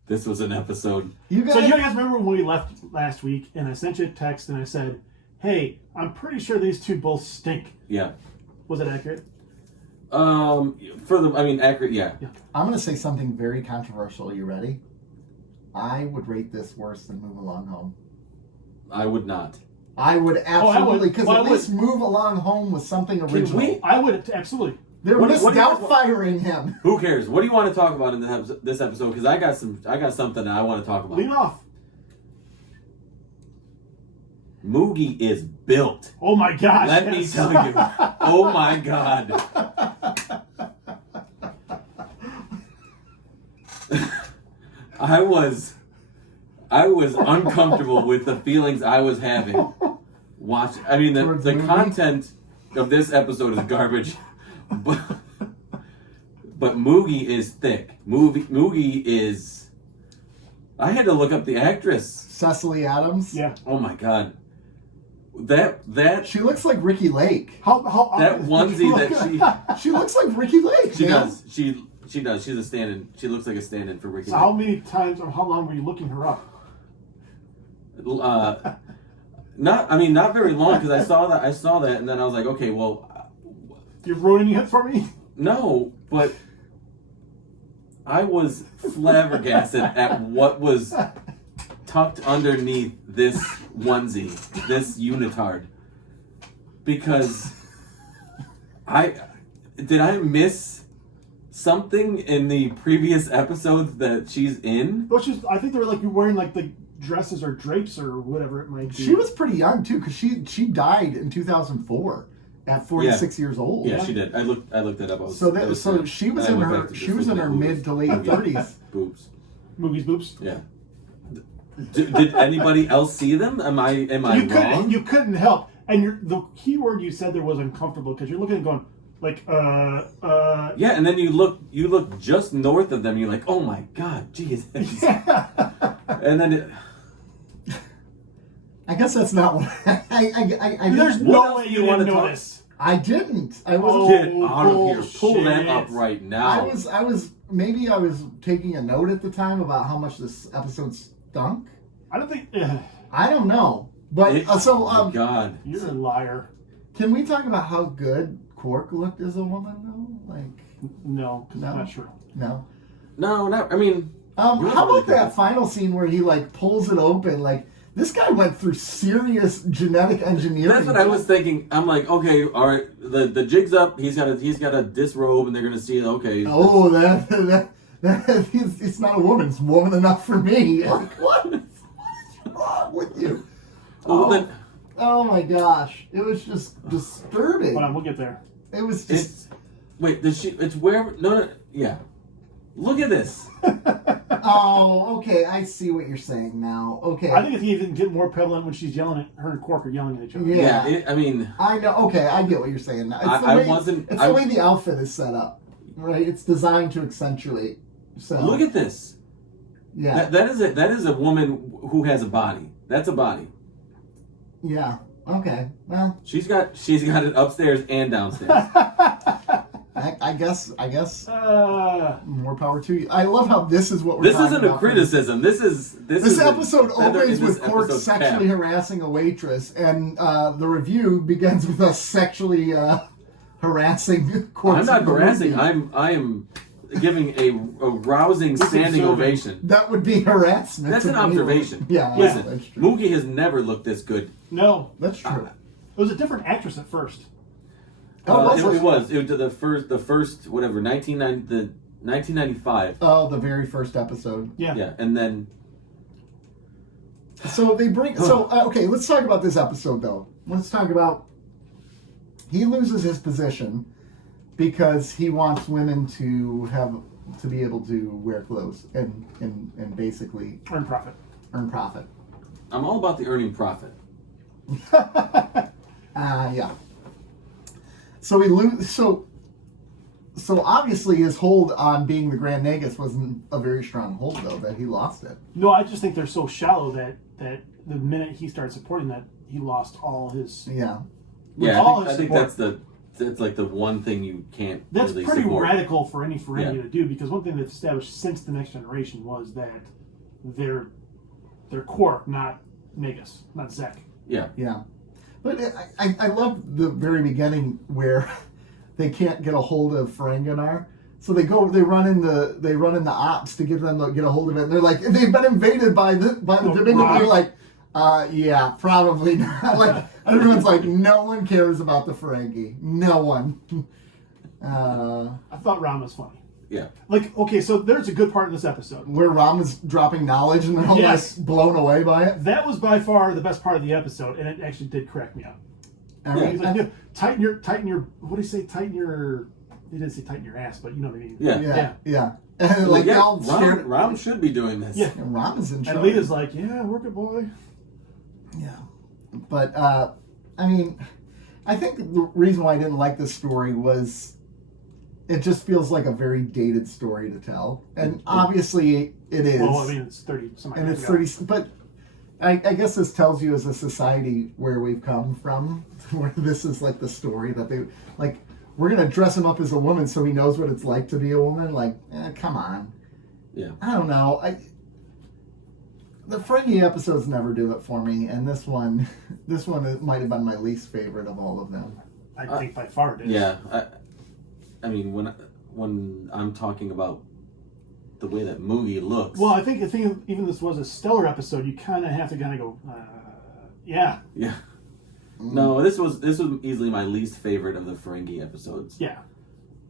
This was an episode. So you guys remember when we left last week and I sent you a text and I said, hey, I'm pretty sure these 2 both stink. Yeah. Was it accurate? Accurate. Yeah. I'm going to say something very controversial. Are you ready? I would rate this worse than Move Along Home. I would not. I would absolutely, because Well, I at least Move Along Home was something original. I would, absolutely. They're misdoubtfiring him. Who cares? What do you want to talk about in this episode? Because I got something that I want to talk about. Lead off. Moogie is built. Oh my gosh. Let me tell you. Oh my god. I was uncomfortable with the feelings I was having. I mean, the content of this episode is garbage, but Moogie is thick. Moogie is. I had to look up the actress. Cecily Adams. Yeah. Oh my god. That She looks like Ricky Lake. How that onesie that She looks like Ricky Lake. she man. does. She does. She's a stand-in. She looks like a stand-in for Ricky. So how many times or how long were you looking her up? Not very long, because I saw that, and then I was like, okay, well, You're ruining it for me? no, but I was flabbergasted at what was tucked underneath this onesie, this unitard, because I miss something in the previous episodes that she's in? Well, I think they were like you're wearing like the dresses or drapes or whatever it might be. She was pretty young too, because she died in 2004 at 46 years old. Yeah, she did. I looked that up. She was in her mid to late 30s. Boobs. Movies, boobs. Yeah. Did anybody else see them? Am I wrong? You couldn't help. And the key word you said there was uncomfortable, because you're looking and going like Yeah, and then you look just north of them. You're like, oh my god, Jesus. And then I guess that's not what I there's didn't- no way you want didn't to notice. I didn't. I wasn't. Get out of here. Pull shit. that up right now. I was maybe I was taking a note at the time about how much this episode stunk. I don't think I don't know, but oh my god. you're a liar. can we talk about how good Quark looked as a woman though? Like, No, because No. I'm not sure. no. No, not. I mean, How really about good. that final scene where he like pulls it open? Like, this guy went through serious genetic engineering. That's what I was thinking. I'm like, okay, all right, the jig's up. He's got to disrobe, and they're gonna see. Okay. Oh, that it's not a woman. It's woman enough for me. Like, what is wrong with you? Well, then Oh my gosh, it was just disturbing. Hold on, we'll get there. It was just. wait. Does she? It's wherever. No. Yeah. Look at this. Oh, okay. I see what you're saying now. Okay. I think it's even get more prevalent when she's yelling at her and Quark are yelling at each other. Yeah. I mean, I know. Okay, I get what you're saying now. It's I the way the outfit is set up, right? It's designed to accentuate. So look at this. yeah, That is a woman who has a body. That's a body. yeah. Okay. Well, She's got it upstairs and downstairs. I guess Uh, more power to you. I love how this is what we're. This talking isn't a about. criticism. This This episode opens with Quark Quark sexually harassing a waitress, and the review begins with us sexually harassing Quark. I'm not harassing. I am giving a rousing standing observing. ovation. That would be harassment. That's to an anyone. observation. Yeah, Listen, that's true. Mookie has never looked this good. no, That's true. it was a different actress at first. It was the first whatever 1995. Oh, the very first episode. Yeah, and then So they bring. So okay, let's talk about this episode though. Let's talk about. He loses his position because he wants women to be able to wear clothes and basically Earn profit. earn profit. I'm all about the earning profit. Yeah. So he so obviously his hold on being the Grand Nagus wasn't a very strong hold though, that he lost it. No, I just think they're so shallow that the minute he started supporting that, he lost all his. Yeah. Yeah, all I his think support. that's like the one thing you can't That's really pretty support. radical for any Ferengi Yeah. to do, because one thing that's established since the Next Generation was that they're Quark, not Nagus, not Zek. Yeah. Yeah. But I love the very beginning where they can't get a hold of Ferenginar. So they run in the ops to get them to get a hold of it. And they're like, they've been invaded by the Dominion. They're like, yeah, probably not. Like, everyone's like, no one cares about the Ferengi. No one. I thought Ram was funny. Yeah. Like, okay, so there's a good part in this episode. Where Ram is dropping knowledge and they're all Yes. like blown away by it. That was by far the best part of the episode, and it actually did crack me up. He's like, yeah, tighten your, what do you say, he didn't say tighten your ass, but you know what I mean. Yeah. Yeah. And like yeah, they all scared. Ram should be doing this. Yeah. And Ram is in charge. And Leeta's like, yeah, work it, boy. Yeah. But, I mean, I think the reason why I didn't like this story was it just feels like a very dated story to tell. And obviously it is. Well, I mean, it's 30 some and years it's ago. 30, but I guess this tells you as a society where we've come from, where this is like the story that they, like, we're going to dress him up as a woman so he knows what it's like to be a woman. Like, come on. Yeah. I don't know. The Ferengi episodes never do it for me, and this one might have been my least favorite of all of them. I think by far it is. Yeah. I mean, when I'm talking about the way that Moogie looks. Well, I think even this was a stellar episode, you kind of have to go, yeah. Yeah. No, this was easily my least favorite of the Ferengi episodes. Yeah.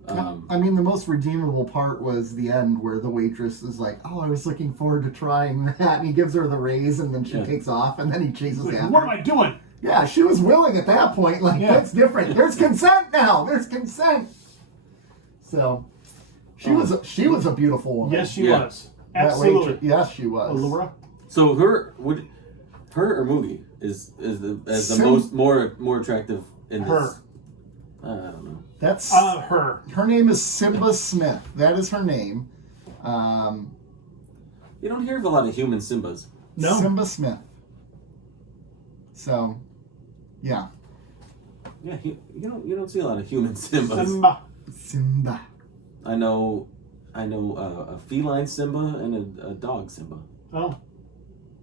I mean, the most redeemable part was the end where the waitress is like, "Oh, I was looking forward to trying that," and he gives her the raise, and then she takes off, and then he chases Like, after. what am I doing? Yeah, she was willing at that point. Like, that's different. There's consent now. There's consent. So, she was a beautiful woman. Yes, she was. That Absolutely. waitress, yes, she was. Allura? So her or Moogie is the most more attractive in Her. this. I don't know. That's her. Her name is Simba Smith. That is her name. You don't hear of a lot of human Simbas. No. Simba Smith. So, yeah. Yeah, you don't see a lot of human Simbas. Simba. Simba. I know a feline Simba and a dog Simba. Oh.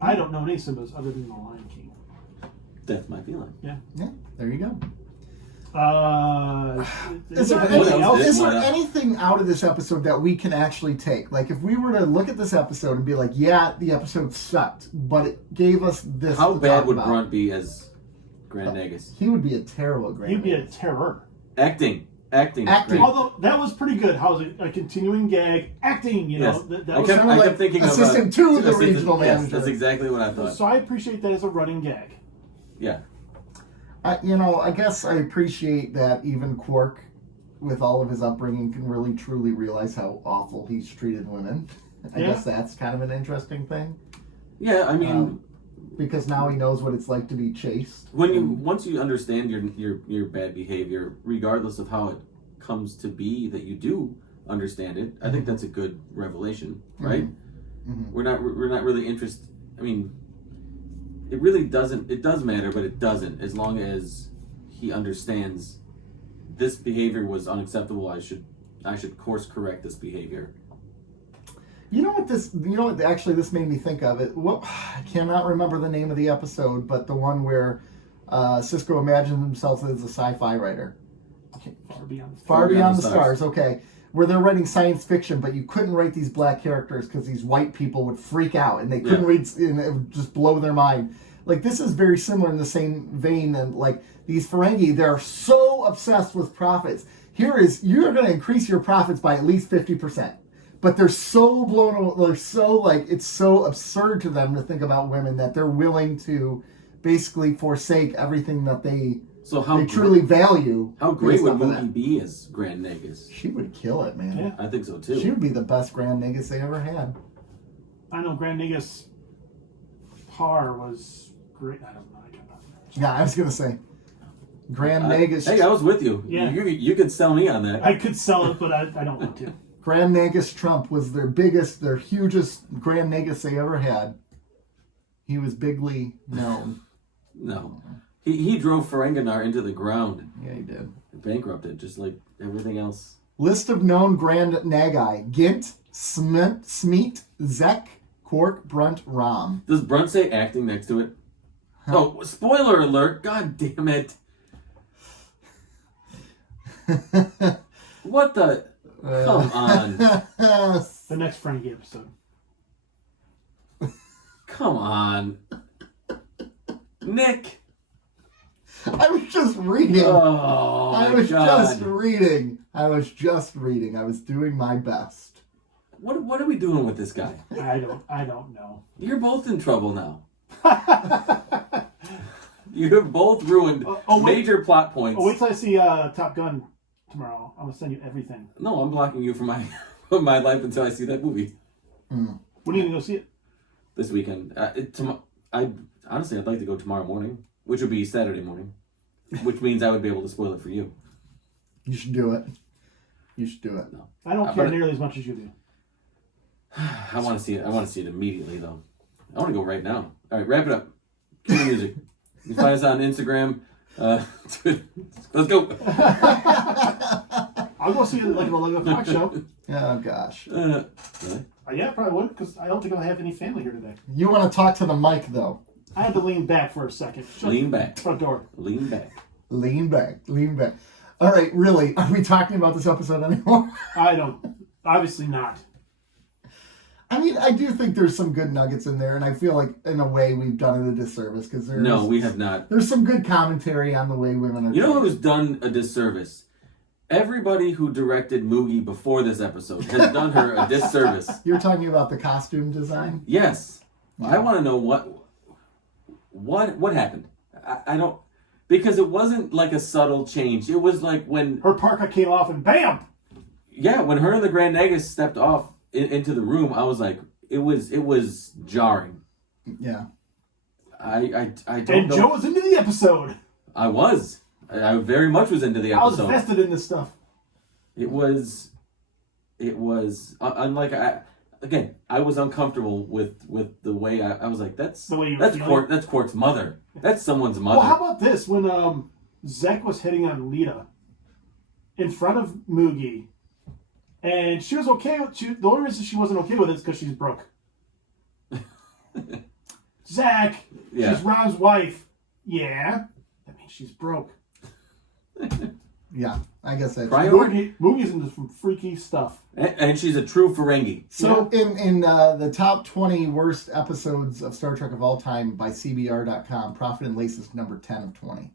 I don't know any Simbas other than the Lion King. That's my feline. Yeah. Yeah, there you go. Is there anything out of this episode that we can actually take? Like, if we were to look at this episode and be like, yeah, the episode sucked, but it gave us this. How to bad talk would about. Brunt be as Grand Nagus? He would be a terrible Grand He'd be a Nagus. terror. Acting. Acting. Great. Although that was pretty good. How was it? A continuing gag, acting. You know, Yes. that I was kept like thinking assistant to the regional yes, manager. that's exactly what I thought. So I appreciate that as a running gag. Yeah. I guess I appreciate that even Quark, with all of his upbringing, can really truly realize how awful he's treated women. I guess that's kind of an interesting thing. Yeah, I mean, because now he knows what it's like to be chased. Once you understand your bad behavior, regardless of how it comes to be that you do understand it, I think that's a good revelation, right? Mm-hmm. We're not really interested. I mean, it really doesn't. It does matter, but it doesn't as long as he understands this behavior was unacceptable. I should course correct this behavior. You know what actually this made me think of it. I cannot remember the name of the episode, but the one where Sisko imagines himself as a sci-fi writer. Far Beyond the Stars. Okay. Where they're writing science fiction, but you couldn't write these black characters because these white people would freak out and they couldn't read, and it would just blow their mind. Like, this is very similar in the same vein, and like these Ferengi, they're so obsessed with profits. You're going to increase your profits by at least 50%. But they're so it's so absurd to them to think about women that they're willing to basically forsake everything that they truly value. How great would Moogie be as Grand Nagus? She would kill it, man. Yeah. I think so too. She would be the best Grand Nagus they ever had. I know Grand Nagus Par was great. I don't know. I cannot. Yeah, I was gonna say Grand Nagus. Hey, I was with you. Yeah. You could sell me on that. I could sell it, but I don't want to. Grand Nagus Trump was their hugest Grand Nagus they ever had. He was bigly known. No. He drove Ferenginar into the ground. Yeah, he did. Bankrupted, just like everything else. List of known Grand Nagai: Gint, Smeet, Zek, Quark, Brunt, Ram. Does Brunt say acting next to it? Huh. Oh, spoiler alert! God damn it! What the? Come on! The next Ferengi episode. Come on, Nick. I was just reading. Oh, I was God. just reading. I was doing my best. What are we doing with this guy? I don't know. You're both in trouble now. You have both ruined major plot points. Oh, wait till I see Top Gun tomorrow. I'm gonna send you everything. No, I'm blocking you from my my life until I see that movie When are you gonna go see it? this weekend. Honestly, I'd like to go tomorrow morning, which would be Saturday morning, which means I would be able to spoil it for you. You should do it. You should do it. No, I don't care nearly as much as you do. I want to see it. I want to see it immediately, though. I want to go right now. All right, wrap it up. Cue the music. You can find us on Instagram. Let's go. I'll go see it like an 11 o'clock show. Oh, gosh. Really? Yeah, I probably would, because I don't think I'll have any family here today. You want to talk to the mic, though. I had to lean back for a second. Lean back. Front door. Lean back. Lean back. Lean back. All right, really, are we talking about this episode anymore? I don't. Obviously not. I mean, I do think there's some good nuggets in there, and I feel like, in a way, we've done it a disservice, because No, we have not. There's some good commentary on the way women are. You know who's done a disservice? Everybody who directed Moogie before this episode has done her a disservice. You're talking about the costume design? Yes. I want to know what happened. I don't, because it wasn't like a subtle change. It was like when Her parka came off and BAM! when her and the Grand Nagus stepped off into the room, I was like, it was jarring. Yeah. I don't And know. Joe was into the episode. I very much was into the I was episode. vested in this stuff. It was unlike I was uncomfortable with the way I was like, that's The way you were feeling? That's Quark's mother. That's someone's mother. Well, how about this? When Zek was hitting on Lita in front of Moogie, and she was okay with the only reason she wasn't okay with it is because she's broke. Zach, Yeah. she's Ron's wife. Yeah, that means she's broke. Yeah, I guess that's Priority. Moogie's into some freaky stuff. And she's a true Ferengi. So in the top 20 worst episodes of Star Trek of all time by CBR.com, Prophet and Lace is number 10 of 20.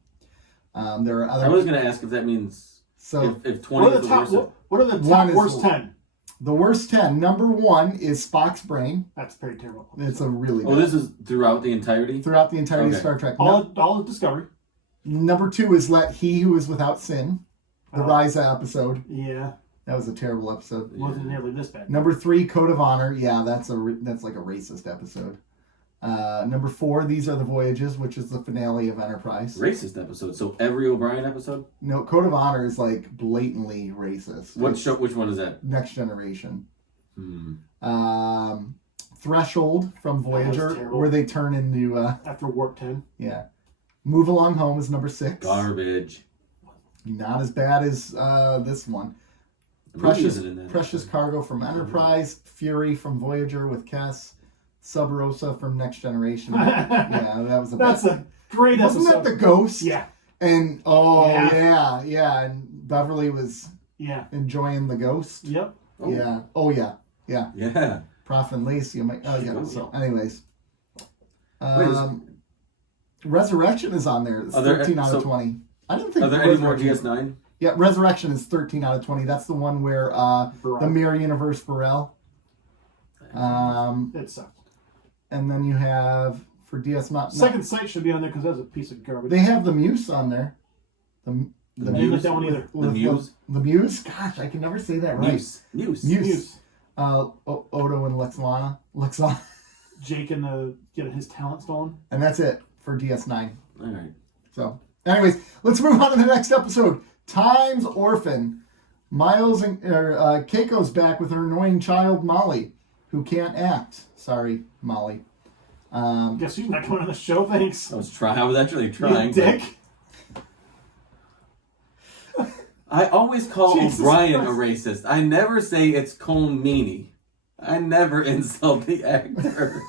There are other. I was going to ask if that means So if 20 is the worst. What are the One top is worst the- 10? the worst 10. Number 1 is Spock's brain. That's very terrible. It's a really Oh, bad. this is throughout the entirety? Throughout the entirety of Okay. Star Trek. All of Discovery. Number 2 is Let He Who Is Without Sin, the Oh. Risa episode. Yeah, That was a terrible episode. it wasn't nearly this bad. Number 3, Code of Honor. Yeah, that's like a racist episode. Number 4, These Are the Voyages, which is the finale of Enterprise. Racist episode. So every O'Brien episode? No, Code of Honor is like blatantly racist. What It's show? Which one is that? Next Generation. Hmm. Threshold from That was Voyager, terrible. where they turn into After Warp 10. yeah. Move Along Home is number 6. Garbage. Not as bad as this one. The movie Precious isn't in that. Precious Cargo from Enterprise, Fury from Voyager with Kess, Sub Rosa from Next Generation. Yeah, that was a That's a great Wasn't episode. that the ghost? Yeah, And yeah, and Beverly was yeah. enjoying the ghost. Yep. Oh. Yeah. Oh yeah. Yeah. Yeah. Prophet and Lacey. Oh yeah. Oh, So, yeah. anyways, Wait, Resurrection is on there. It's Are there- 13 out so- of 20. I didn't think. Are there any more Resurrection- DS9? Yeah, Resurrection is 13 out of 20. That's the one where the Mirror Universe Burrell. It sucked. And then you have for DS Not. Second Sight should be on there because that's a piece of garbage. They have the Muse on there. The I didn't like that one either. The Muse? The Muse. Gosh, I can never say that right. Muse. Muse. Odo and Lexana. Jake and getting his talent stolen. And that's it for DS9. All right. So, anyways, let's move on to the next episode. Time's Orphan. Miles and Keiko's back with her annoying child Molly, who can't act. Sorry, Molly. Guess she's not coming on the show. Thanks. I was actually trying. You dick. I always call Jesus O'Brien Christ. a racist. I never say it's Colm Meaney. I never insult the actor.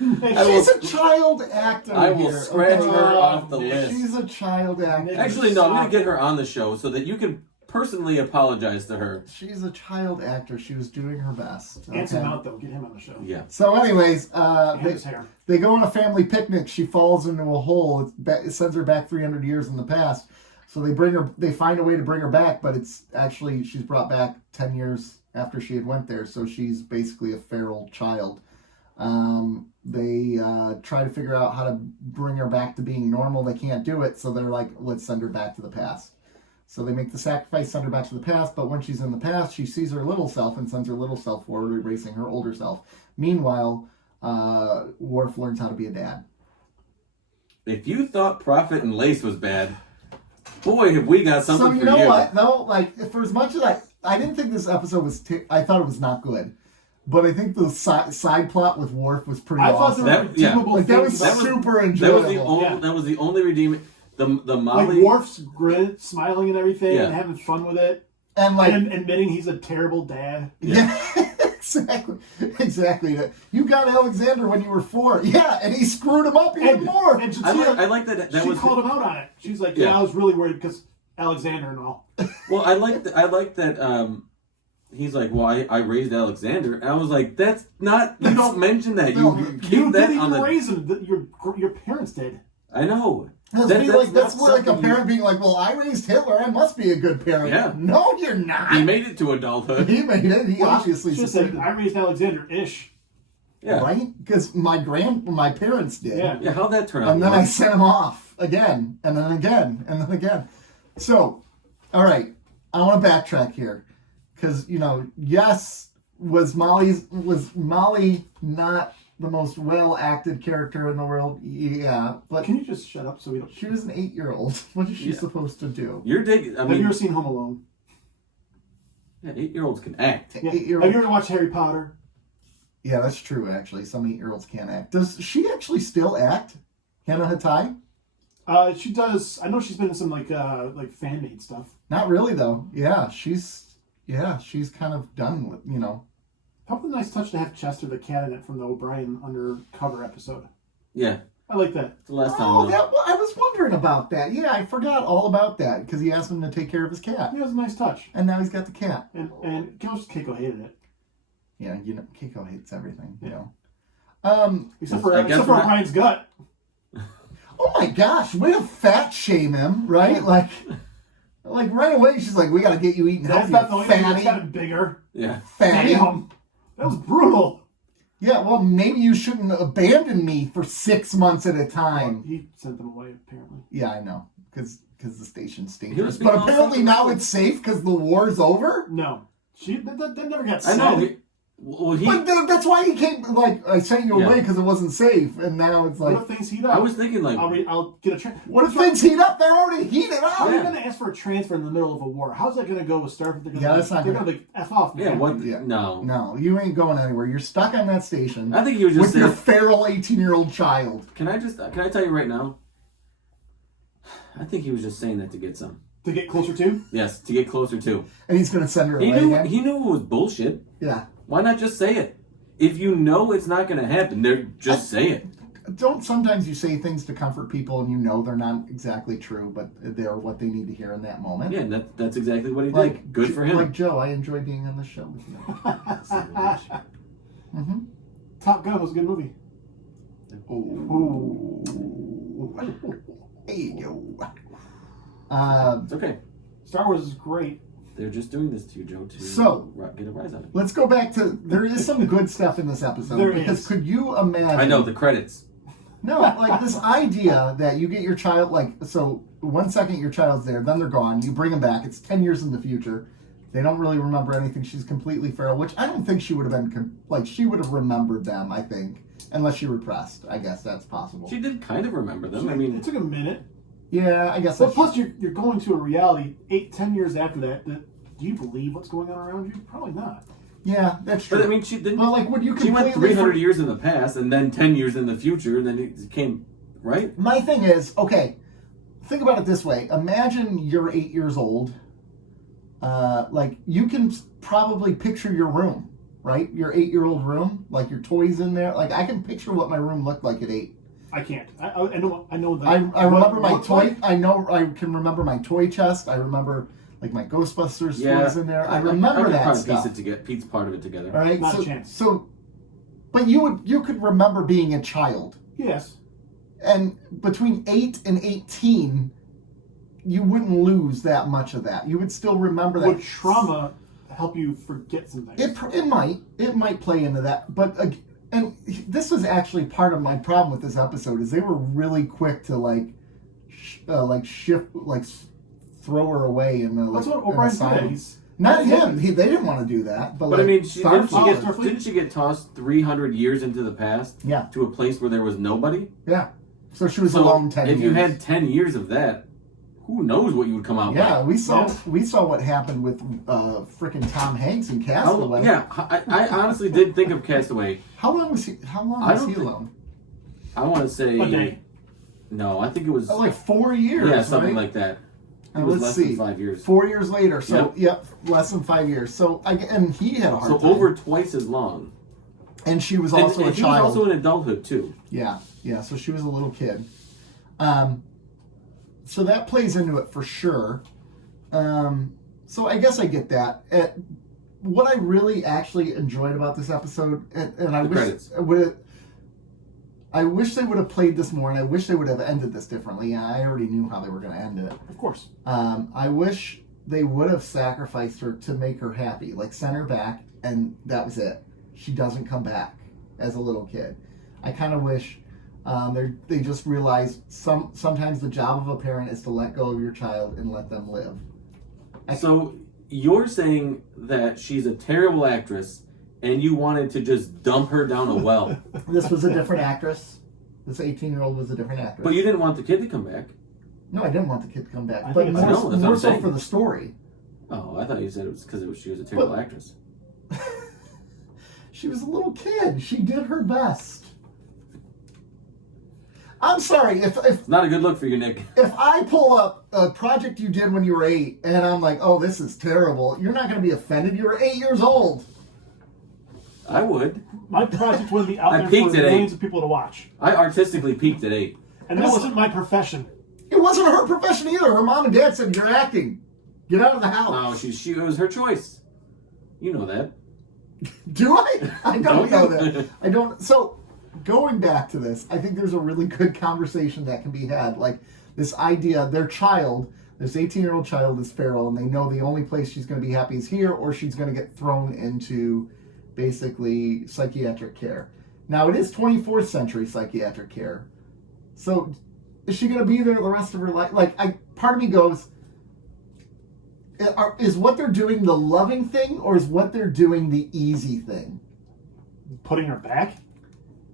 She's a child actor. I will here, scratch okay? her off the Nick. list. She's a child actor. Actually, no, I'm going to get her on the show so that you can personally apologize to her. She's a child actor. She was doing her best. Anson okay? Mount, though. Get him on the show. Yeah. So, anyways, And his hair. they go on a family picnic. She falls into a hole. It sends her back 300 years in the past. So they bring her. They find a way to bring her back, but it's actually she's brought back 10 years after she had went there. So she's basically a feral child. They try to figure out how to bring her back to being normal. They can't do it, so they're like, let's send her back to the past. So they make the sacrifice, send her back to the past, but when she's in the past, she sees her little self and sends her little self forward, erasing her older self. Meanwhile, Worf learns how to be a dad. If you thought Prophet and Lace was bad, boy, have we got something for you. So you know what? No, like, for as much as I didn't think this episode was, I thought it was not good. But I think the side plot with Worf was pretty awesome. That was super enjoyable. That was the only redeeming. The Molly, like Worf's grin, smiling and everything, and having fun with it, and like admitting he's a terrible dad. Yeah, exactly. You got Alexander when you were 4. Yeah, and he screwed him up even more. And I like that. She called him out on it. She's like, "Yeah, I was really worried because Alexander and all." Well, I like that. He's like, well, I raised Alexander, and I was like, that's not. You don't mention that. You keep that on the. Raise him. Your parents did. I know. That's like a parent being like, well, I raised Hitler. I must be a good parent. Yeah. No, you're not. He made it to adulthood. He made it. He obviously just like, I raised Alexander-ish. Yeah. Right? Because my parents did. Yeah. How'd that turn out? And then I sent him off again, and then again, and then again. So, all right, I want to backtrack here, because yes, was Molly not the most well-acted character in the world? Yeah, but can you just shut up so we don't... She was an 8-year-old. What is she supposed to do? Have you ever seen Home Alone? Yeah, 8-year-olds can act. Yeah. Have you ever watched Harry Potter? Yeah, that's true, actually. Some 8-year-olds can't act. Does she actually still act? Hannah Hattai? She does. I know she's been in some like fan-made stuff. Not really, though. Yeah, she's kind of done with, Probably a nice touch to have Chester the cat in it from the O'Brien Undercover episode. Yeah. I like that. It's the last time. I was wondering about that. Yeah, I forgot all about that because he asked him to take care of his cat. Yeah, it was a nice touch. And now he's got the cat. And Keiko hated it. Yeah, Keiko hates everything, Except for O'Brien's gut. Oh my gosh, way to fat shame him, right? Like right away she's like, we gotta get you eating healthy, That's not the only thing fatty. that's got it bigger. Yeah. Fatty. Damn. That was brutal. Yeah, well, maybe you shouldn't abandon me for 6 months at a time. Well, he sent them away, apparently. Yeah, I know, because the station's dangerous. But apparently now it's safe because the war's over? No. That never got said. I know. But that's why he came, I sent you away because it wasn't safe, and now it's like... What if things heat up? I was thinking, I'll get a transfer. What if things heat up? They're already heated up! How are you going to ask for a transfer in the middle of a war? How's that going to go with Starfleet? They're going to F off, man. No, you ain't going anywhere. You're stuck on that station. I think you were just with your feral 18-year-old child. Can I tell you right now? I think he was just saying that to get some. To get closer to? Yes, to get closer to. And he's going to send her away again? He knew it was bullshit. Yeah. Why not just say it? If you know it's not going to happen, just say it. Don't sometimes you say things to comfort people and they're not exactly true, but they're what they need to hear in that moment? Yeah, and that's exactly what he did. Good for him. Like Joe, I enjoy being on the show with you. Mm-hmm. Top Gun was a good movie. Ooh. There you go. It's okay. Star Wars is great. They're just doing this to you, Joe, to get a rise out of it. Let's go back to... There is some good stuff in this episode. Because could you imagine... I know, the credits. No, this idea that you get your child... So 1 second your child's there, then they're gone. You bring them back. It's 10 years in the future. They don't really remember anything. She's completely feral, which I don't think she would have been... she would have remembered them, I think. Unless she repressed. I guess that's possible. She did kind of remember them. It took a minute. Yeah, I guess. But plus, you're going to a reality 10 years after that. Do you believe what's going on around you? Probably not. Yeah, that's true. But she didn't. Well, would you? She went 300 years in the past, and then 10 years in the future, and then it came right. My thing is, okay. Think about it this way. Imagine you're 8 years old. You can probably picture your room, right? Your 8-year-old room, your toys in there. I can picture what my room looked like at 8. I can't. I know that. I remember my toy. I can remember my toy chest. I remember my Ghostbusters toys in there. I remember that stuff. Piece part of it together. All right, not a chance. But you could remember being a child. Yes. And between 8 and 18, you wouldn't lose that much of that. You would still remember that. Would trauma help you forget some things? It might play into that, but. And this was actually part of my problem with this throw her away in the That's what an O'Brien asylum. said. Not him. They didn't want to do that. But But I like, mean, Starfleet- didn't she get tossed 300 years into the past? Yeah. To a place where there was nobody? Yeah. So she was So alone 10 years. if you had 10 years of that, who knows what you would come out Yeah, with? we saw what happened with frickin' Tom Hanks in Castaway. I honestly did think of Castaway. How long was he alone? I want to say... A day. No, I think it was... Like 4 years, yeah, something right? like that. It And was let's less see. than 5 years. 4 years later. So, yep, less than 5 years. So, and he had a hard So time. over twice as long. And she was also and a she child. was also in adulthood, too. Yeah, so she was a little kid. So that plays into it for sure. So I guess I get that. What I really actually enjoyed about this episode, and I wish they would have played this more, and I wish they would have ended this differently. I already knew how they were going to end it. Of course. I wish they would have sacrificed her to make her happy, like send her back, and that was it. She doesn't come back as a little kid. I kind of wish they just realized sometimes the job of a parent is to let go of your child and let them live. So you're saying that she's a terrible actress and you wanted to just dump her down a well. This was a different actress. This 18-year-old was a different actress. But you didn't want the kid to come back. No, I didn't want the kid to come back. I But think I know, that's what more I'm so saying. for the story. Oh, I thought you said it was because she was a terrible actress. She was a little kid. She did her best. I'm sorry, if Not a good look for you, Nick. if I pull up a project you did when you were 8 and I'm like, oh, this is terrible, you're not going to be offended. You were 8 years old. I would. My project wouldn't be out I there peaked for at millions 8. of people to watch. I artistically peaked at 8. And that wasn't my profession. It wasn't her profession either. Her mom and dad said, you're acting. Get out of the house. No, it was her choice. You know that. Do I? I don't Don't know you? that. I don't. So, going back to this, I think there's a really good conversation that can be had. Like, this idea, their child, this 18-year-old child is feral, and they know the only place she's going to be happy is here, or she's going to get thrown into, basically, psychiatric care. Now, it is 24th century psychiatric care. So, is she going to be there the rest of her life? Like, part of me goes, is what they're doing the loving thing, or is what they're doing the easy thing? Putting her back?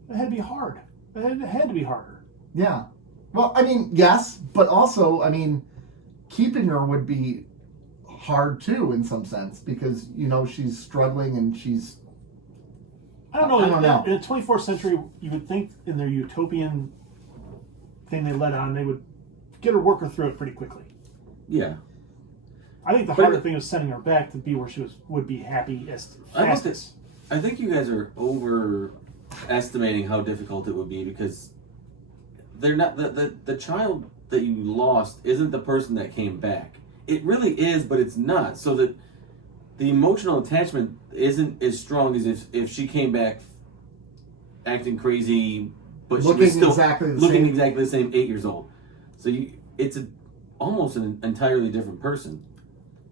It had to be hard. It had to be harder. Yeah. Well, I mean, yes, but also, I mean, keeping her would be hard too, in some sense, because, she's struggling and she's... I don't know. I don't know. In the 24th century, you would think in their utopian thing they led on, they would get her, work her through it pretty quickly. Yeah. I think the harder thing was sending her back to be where she would be happy as fastest. I think you guys are overestimating how difficult it would be, because they're not the child that you lost isn't the person that came back. It really is, but it's not. So that the emotional attachment isn't as strong as if she came back acting crazy, but she was still looking exactly the same 8 years old. So it's almost an entirely different person.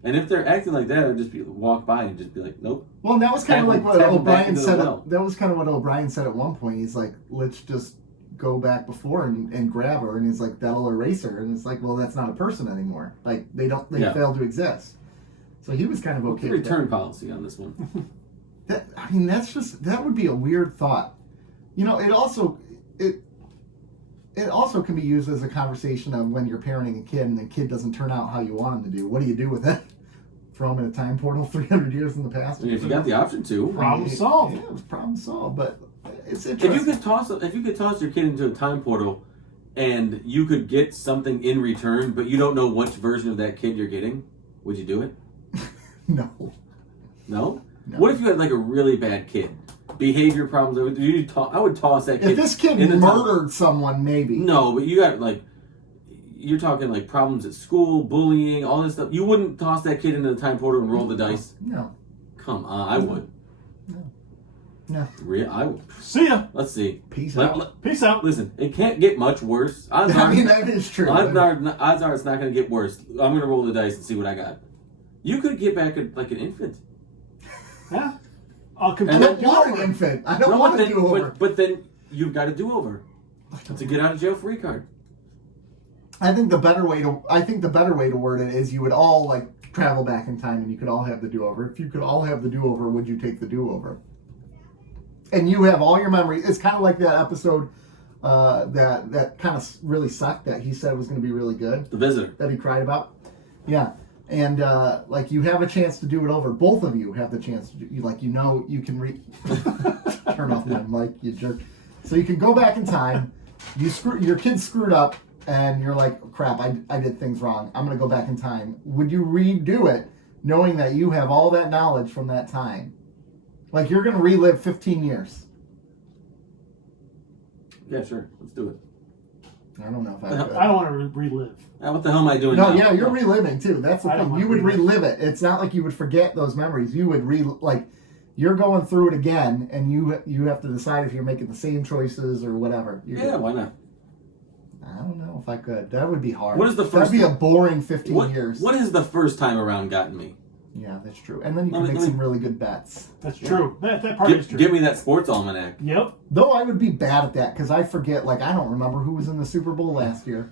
And if they're acting like that, I'd just walk by and just be like, nope. Well, that was kind of like what Tap 'em back O'Brien into the said. well. That was kind of what O'Brien said at one point. He's like, let's just go back before and grab her. And he's like, that'll erase her. And it's like, well, that's not a person anymore. Like, they fail to exist. So he was kind of okay with return policy on this one. That would be a weird thought. It also can be used as a conversation of when you're parenting a kid and the kid doesn't turn out how you want him to do. What do you do with it? Throw him in a time portal 300 years in the past? I mean, if you got the option to. Problem solved. Yeah, it was problem solved, but it's interesting. If you could toss your kid into a time portal and you could get something in return, but you don't know which version of that kid you're getting, would you do it? No. No? What if you had like a really bad kid? Behavior problems. I would toss that kid. If this kid murdered someone, maybe. No, but you got you're talking like problems at school, bullying, all this stuff. You wouldn't toss that kid into the time portal and roll the dice? No. Come on, I would. No. I would. See ya. Let's see. Peace out. Peace out. Listen, it can't get much worse. That is true. Odds are it's not going to get worse. I'm going to roll the dice and see what I got. You could get back like an infant. Yeah. I don't want an infant. I don't want a do-over. But then you've got a do-over. It's a get-out-of-jail-free card. I think the better way to word it is you would all like travel back in time and you could all have the do-over. If you could all have the do-over, would you take the do-over? And you have all your memories. It's kind of like that episode that kind of really sucked that he said was going to be really good. The Visitor. That he cried about. Yeah. And like you have a chance to do it over. Both of you have the chance to do. You can turn off my mic, you jerk. So you can go back in time. Your kid screwed up, and you're like, crap, I did things wrong. I'm gonna go back in time. Would you redo it, knowing that you have all that knowledge from that time? Like you're gonna relive 15 years. Yeah, sure. Let's do it. I don't know if I could. I don't want to relive. What the hell am I doing No, now? yeah, you're reliving too. That's the I don't thing. want You to would relive. relive it. It's not like you would forget those memories. You would you're going through it again, and you have to decide if you're making the same choices or whatever. Yeah, why not? I don't know if I could. That would be hard. What is the first? That'd be a boring 15 years. What has the first time around gotten me? Yeah, that's true. And then you can make some really good bets. That's true. That part is true. Give me that sports almanac. Yep. Though I would be bad at that because I forget. Like I don't remember who was in the Super Bowl last year.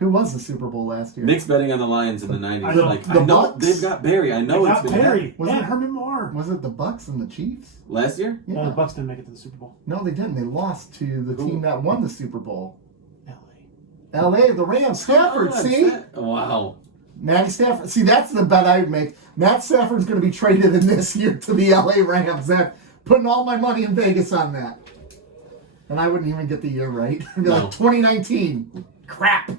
Who was the Super Bowl last year? Nick's betting on the Lions in the 90s. I know. The I know Bucks? they've got Barry. I know it's been Perry. Was And it- Herman Moore. Was it the Bucks and the Chiefs? last year. Yeah. No, the Bucks didn't make it to the Super Bowl. No, they didn't. They lost to the team that won the Super Bowl. LA. L.A. The Rams. Stafford. See. Wow. Matty Stafford. See, that's the bet I would make. Matt Stafford's going to be traded in this year to the L.A. Rams. That putting all my money in Vegas on that. And I wouldn't even get the year right. I'd be No. like 2019. Crap.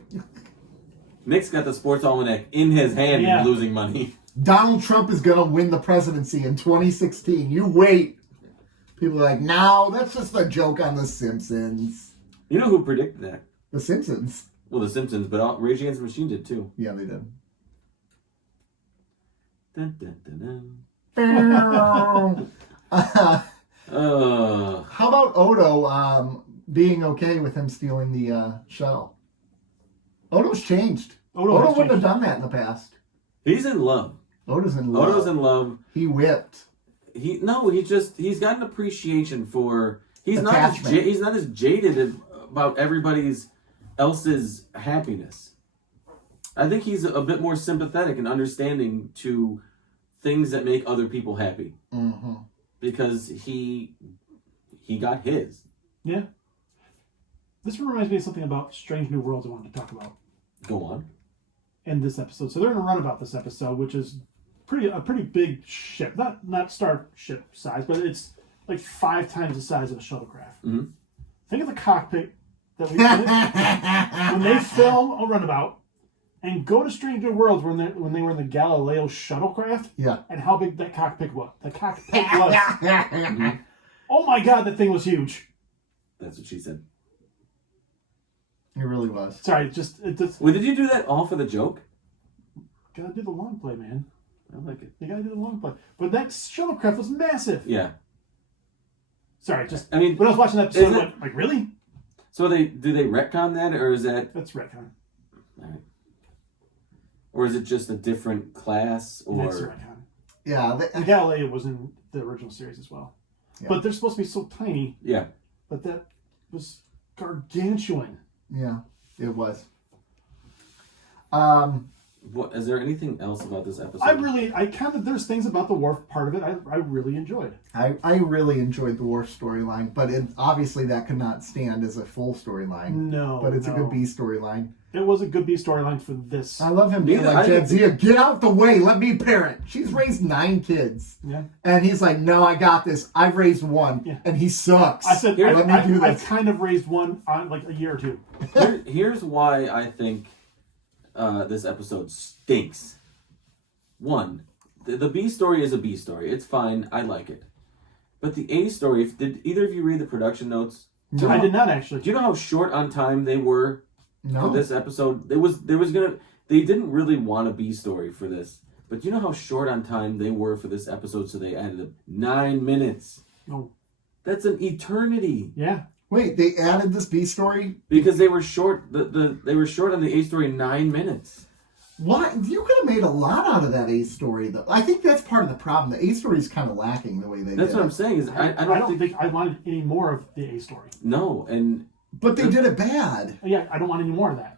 Nick's got the sports almanac in his hand Yeah. and losing money. Donald Trump is going to win the presidency in 2016. You wait. People are like, no, that's just a joke on The Simpsons. You know who predicted that? The Simpsons. Well, The Simpsons, but Rage Against the Machine did too. Yeah, they did. Dun, dun, dun, dun. How about Odo being okay with him stealing the shuttle? Odo's changed. Odo has wouldn't have changed. done that in the past. He's in love. Odo's in love. Odo's in love. He whipped. He's got an appreciation for. He's not Attachment. as jaded about everybody's else's happiness. I think he's a bit more sympathetic and understanding to things that make other people happy. Mm-hmm. Because he got his. Yeah. This reminds me of something about Strange New Worlds I wanted to talk about Go on. in this episode. So they're in a runabout this episode, which is a pretty big ship. Not starship size, but it's like 5 times the size of a shuttlecraft. Mm-hmm. Think of the cockpit that when they film a runabout and go to Strange New Worlds when they were in the Galileo shuttlecraft. Yeah. And how big that cockpit was. The cockpit was. Oh my god, that thing was huge. That's what she said. He really was. Sorry, it just Well, did you do that all for the joke? gotta do the long play, man. I like it. You gotta do the long play. But that shuttlecraft was massive. Yeah. Sorry, just I mean, when I was watching that episode, is I it- went, like, really? so do they retcon that, or is that, That's retcon. all right. Or is it just a different class, That's or retcon. Yeah. And Galileo was in the original series as well. Yeah. But they're supposed to be so tiny, yeah? but that was gargantuan. Yeah, it was. What is there anything else about this episode? There's things about the Worf part of it I really enjoyed. I really enjoyed the Worf storyline, but obviously that could not stand as a full storyline. No. But it's a no. good B storyline. It was a good B storyline for this. I love him being Neither- like, I didn't Jadzia, get out the way, let me parent. She's raised 9 kids. Yeah. And he's like, no, I got this. I've raised 1. Yeah. And he sucks. I said, let me do I this. kind of raised one on like a year or two. Here's why I think this episode stinks. One, the B story is a B story. It's fine. I like it. But the A story, did either of you read the production notes? No. I did not actually. Do you know how short on time they were No. for this episode? They didn't really want a B story for this. But do you know how short on time they were for this episode? So they added 9 minutes. Oh. That's an eternity. Yeah. Wait, they added this B story? Because they were short. They were short on the A story 9 minutes. What? You could have made a lot out of that A story, though. I think that's part of the problem. The A story is kind of lacking the way they That's did what it. I'm saying. Is I I don't think I wanted any more of the A story. no, and But they did it bad. Yeah, I don't want any more of that.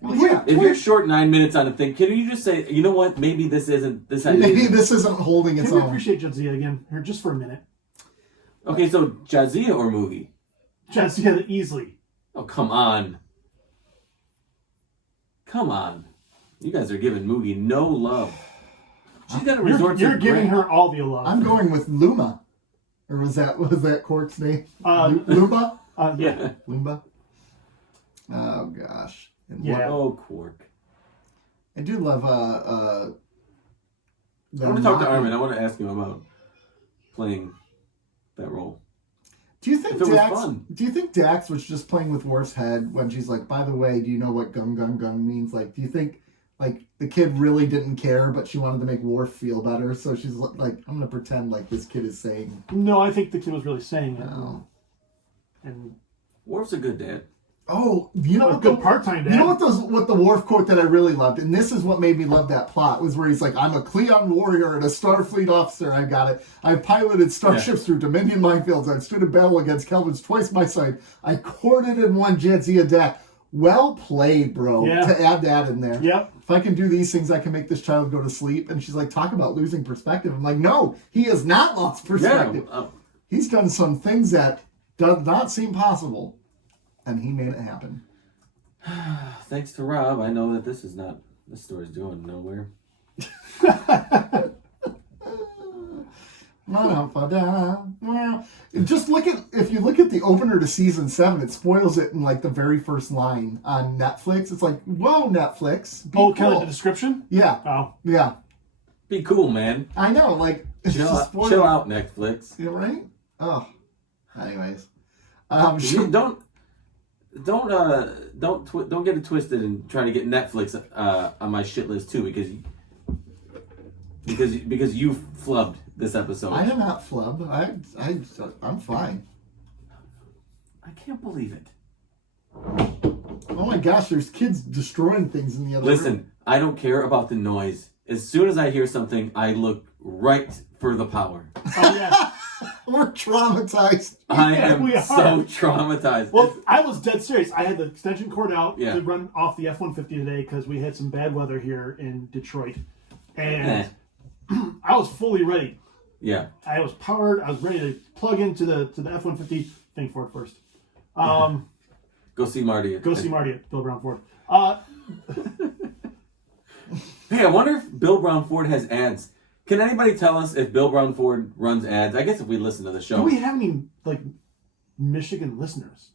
Well, yeah. If you're short 9 minutes on a thing, can you just say, you know what? Maybe this isn't this. Maybe this isn't holding its Can we own. appreciate Jadzia again here just for a minute? Okay, so Jadzia or Moogie? Jadzia easily. Oh, come on. Come on. You guys are giving Moogie no love. She's got to resort to... You're giving her all the love. I'm going with Luma. Or was that Quark's name? Lumba? Yeah. Lumba? Oh, gosh. And Yeah. Oh, Quark. I do love... I want to talk to Armin. I want to ask him about playing that role. Do you think If it was Dax? fun. Do you think Dax was just playing with Worf's head when she's like, "By the way, do you know what gun gun gun means?" Like, do you think like the kid really didn't care, but she wanted to make Worf feel better, so she's like, "I'm gonna pretend like this kid is saying." No, I think the kid was really saying it. Oh. And Worf's a good dad. Oh, you know a what? good part-time dad. You know what the Worf quote that I really loved, and this is what made me love that plot, was where he's like, "I'm a Klingon warrior and a Starfleet officer. I got it. I've piloted starships through Dominion minefields. I've stood in battle against Kelvins twice my side. I courted and won Jadzia Dac." Well played, bro. Yeah. To add that in there. Yep. If I can do these things, I can make this child go to sleep. And she's like, talk about losing perspective. I'm like, no, he has not lost perspective. Yeah. He's done some things that does not seem possible, and he made it happen. Thanks to Rob, I know that this story's going nowhere. Just if you look at the opener to season 7, it spoils it in like the very first line on Netflix. It's like, whoa, Netflix. Be kind cool. of the description? Yeah. Oh. Yeah. Be cool, man. I know, like, it's Chill just out, spoiled. chill out, Netflix. Yeah, right? Oh. Anyways. Don't get it twisted and try to get Netflix on my shit list too, because you flubbed this episode. I did not flub. I'm fine. I can't believe it. Oh my gosh, there's kids destroying things in the other room. Listen, I don't care about the noise. As soon as I hear something, I look right for the power. Oh, yeah. We're traumatized. I Yeah, am we are. so traumatized. Well, I was dead serious. I had the extension cord out Yeah. to run off the F-150 today because we had some bad weather here in Detroit. And I was fully ready. Yeah. I was powered. I was ready to plug into the F-150. Think Ford first. Go see Marty. Go see Marty at Bill Brown Ford. Hey, I wonder if Bill Brown Ford has ads. Can anybody tell us if Bill Brown Ford runs ads? I guess if we listen to the show. Do we have any Michigan listeners?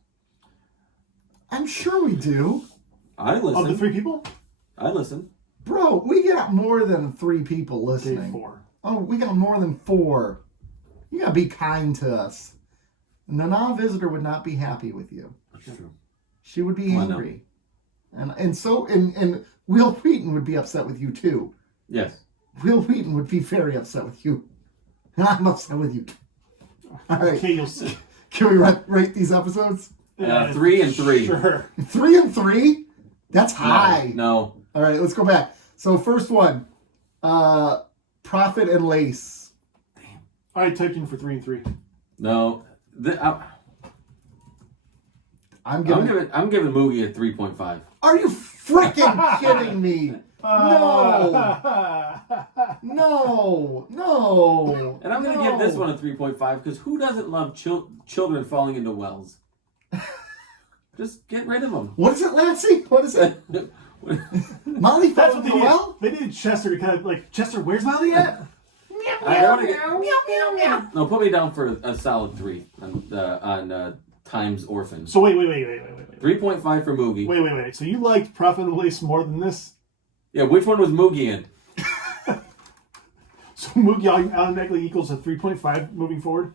I'm sure we do. I listen. Of the 3 people? I listen. Bro, we got more than 3 people Okay, listening. 4. Oh, we got more than 4. You gotta be kind to us. The non-visitor would not be happy with you. That's true. She would be angry. And Will Wheaton would be upset with you too. Yes. Will Wheaton would be very upset with you. And I'm upset with you. All right. Okay, you'll see. Can we rate these episodes? 3 and 3. Sure. 3 and 3? That's high. No. All right, let's go back. So first one, Prophet and Lace. I typed in for 3 and 3. No. I'm I'm giving. giving Moogie a 3.5. Are you freaking kidding me? No. No. And I'm going to give this one a 3.5 because who doesn't love children falling into wells? Just get rid of them. What is it, Lancey? What is it? Molly fell That's into what they the needed. well? They needed Chester to kind of Chester, where's Molly at? No, put me down for a solid 3 on Times Orphan. So wait. 3.5 for Moogie. Wait. So you liked Prophet and Lace more than this? Yeah, which one was Moogie in? So Moogie automatically equals a 3.5 moving forward?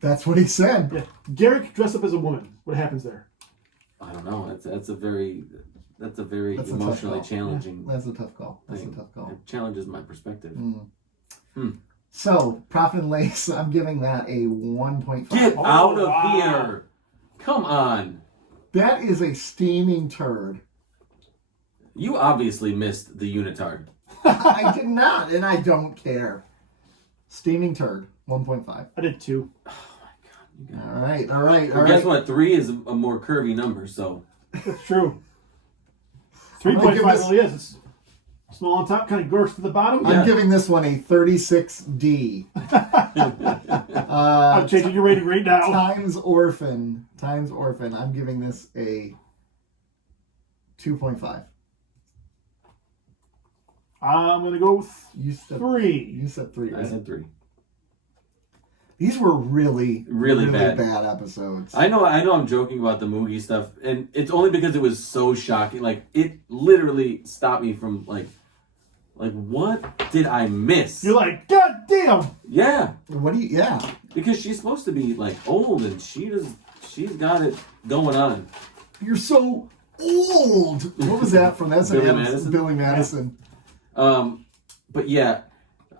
That's what he said. Yeah. Garrick dressed up as a woman. What happens there? I don't know. That's a very That's a tough emotionally call. challenging That's a tough call. That's thing. a tough call. It challenges my perspective. So, Prophet and Lace, I'm giving that a 1.5. Get out of wow. here! Come on. That is a steaming turd. You obviously missed the unitard. I did not, and I don't care. Steaming turd, 1.5. I did 2. All right. Well, guess what? 3 is a more curvy number, so That's true. 3.5 really is. It's small on top, kind of gross to the bottom. I'm giving this one a 36D. I'm changing your rating right now. Times Orphan. I'm giving this a 2.5. I'm going to go with You said 3. You said 3, right? I said 3. These were really bad episodes. I know I'm joking about the Moogie stuff, and it's only because it was so shocking. Like, it literally stopped me from, like, what did I miss? You're like, God damn! Yeah. Yeah. Because she's supposed to be, like, old, and she's got it going on. You're so old! What was that from? That's Billy Madison? Billy Madison. But yeah,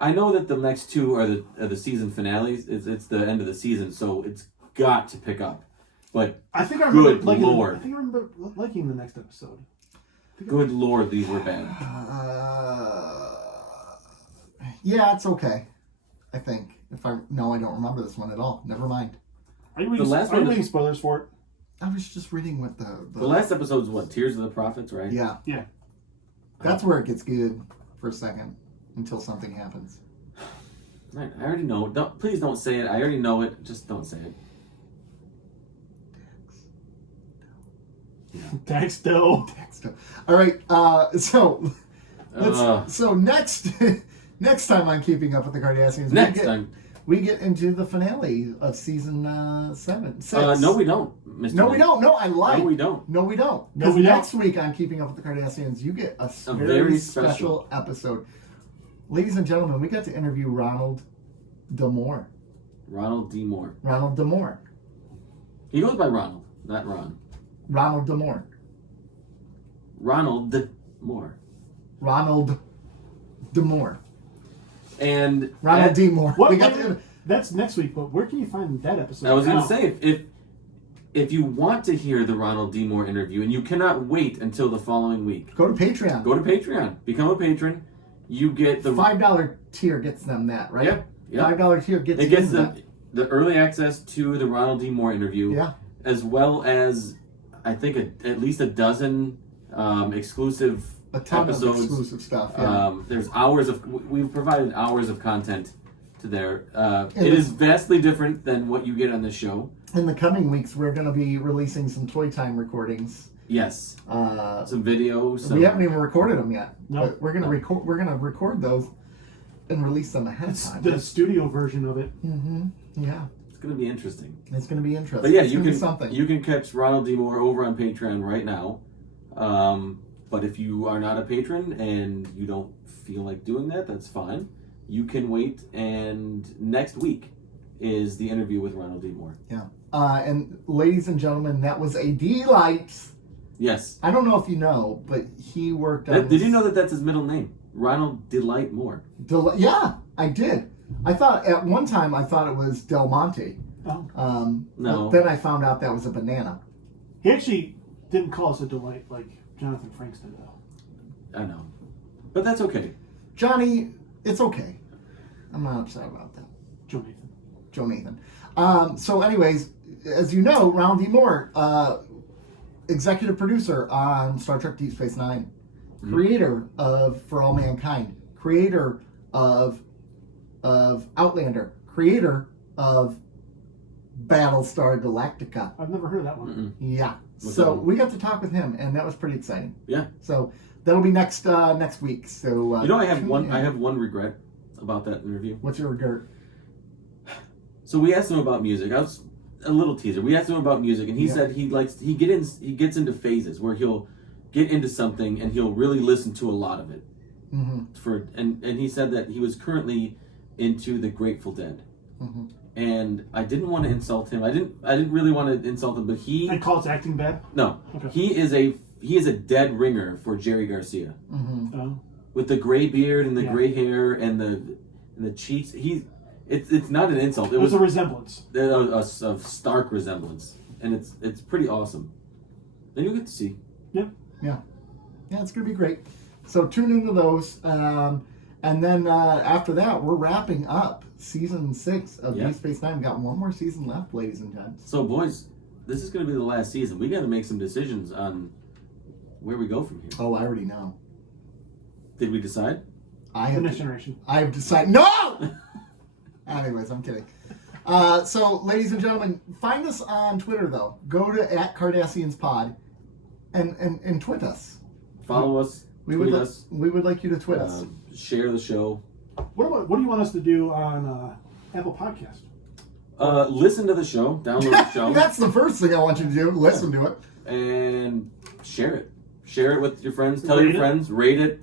I know that the next 2 are the season finales. It's the end of the season, so it's got to pick up. But I think I remember good liking Lord. I think I remember liking the next episode. Good Lord, these were bad. Yeah, it's okay. I think. No, I don't remember this one at all. Never mind. Are you reading spoilers for it? I was just reading what the last episode's what? Tears of the Prophets, right? Yeah. Yeah. That's where it gets good for a second until something happens. Right, I already know. Please don't say it. I already know it. Just don't say it. Texto. All right. So next time on Keeping Up with the Cardassians, we get into the finale of season 6. No, we don't. Mr. No, we don't. No, I lied. No, we don't. No, we don't. No, Because we don't. next week on Keeping Up with the Cardassians, you get a very, very special episode. Ladies and gentlemen, we got to interview Ronald Damore. Ronald D. Moore. Ronald Damore. He goes by Ronald, not Ron. Ronald Damore. Ronald D. Moore. Ronald Damore. And Ronald D. Moore. That's next week, but where can you find that episode? I was going to say, if you want to hear the Ronald D. Moore interview and you cannot wait until the following week, Go to Patreon. go to Patreon. Become a patron. You get the $5 tier gets them that, right? Yep. $5 tier gets it gets them the early access to the Ronald D. Moore interview, Yeah. as well as I think at least a dozen exclusive a ton episodes. of exclusive stuff. Yeah. There's we've provided hours of content to there. It is vastly different than what you get on this show. In the coming weeks, we're going to be releasing some Toy Time recordings. Yes. Some videos. We haven't even recorded them yet. No. But we're gonna record. We're gonna record those and release them ahead of time. The studio version of it. Mm-hmm. Yeah. It's going to be interesting. It's going to be interesting. But yeah, it's you can catch Ronald D. Moore over on Patreon right now. But if you are not a patron and you don't feel like doing that, that's fine. You can wait, and next week is the interview with Ronald D. Moore. Yeah. And ladies and gentlemen, that was a delight. Yes. I don't know if you know, but he worked on. Did you know that that's his middle name? Ronald Delight Moore. Yeah, I did. I thought at one time it was Del Monte. Oh. No. But then I found out that was a banana. He actually didn't call us a delight like Jonathan Frakes did, though. I know. But that's okay. Johnny, it's okay. I'm not upset about that. Joe Nathan. So anyways, as you know, Ronald D. Moore, executive producer on Star Trek Deep Space Nine, creator of For All Mankind, creator of Outlander, creator of Battlestar Galactica. I've never heard of that one. Yeah. What's So that one? we got to talk with him, and that was pretty exciting. Yeah. So that'll be next week. So I have one regret about that interview. What's your regret? So we asked him about music. I was a little teaser. We asked him about music, and he said he gets into phases where he'll get into something and he'll really listen to a lot of it. Mm-hmm. And he said that he was currently into the Grateful Dead. Mm-hmm. And I didn't want to insult him. I didn't really want to insult him, but And call its acting bad? No. Okay. He is a dead ringer for Jerry Garcia. Mm-hmm. Oh. With the gray beard and the gray hair and the cheeks. It's not an insult. It was a resemblance. A stark resemblance. And it's pretty awesome. And you'll get to see. Yep. Yeah, it's gonna be great. So tune into those, and then after that, we're wrapping up season 6 of Deep Space Nine. We've got one more season left, ladies and gents. So boys, this is going to be the last season. We got to make some decisions on where we go from here. Oh, I already know. Did we decide? The next generation. I have decided. No! Anyways, I'm kidding. So, ladies and gentlemen, find us on Twitter, though. Go to @CardassiansPod and tweet us. Follow us. We tweet would us. We would like you to tweet us. Share the show. What do you want us to do on Apple Podcast? Listen to the show. Download the show. That's the first thing I want you to do. Listen to it. And share it. Share it with your friends. Tell Rate your it. friends. Rate it.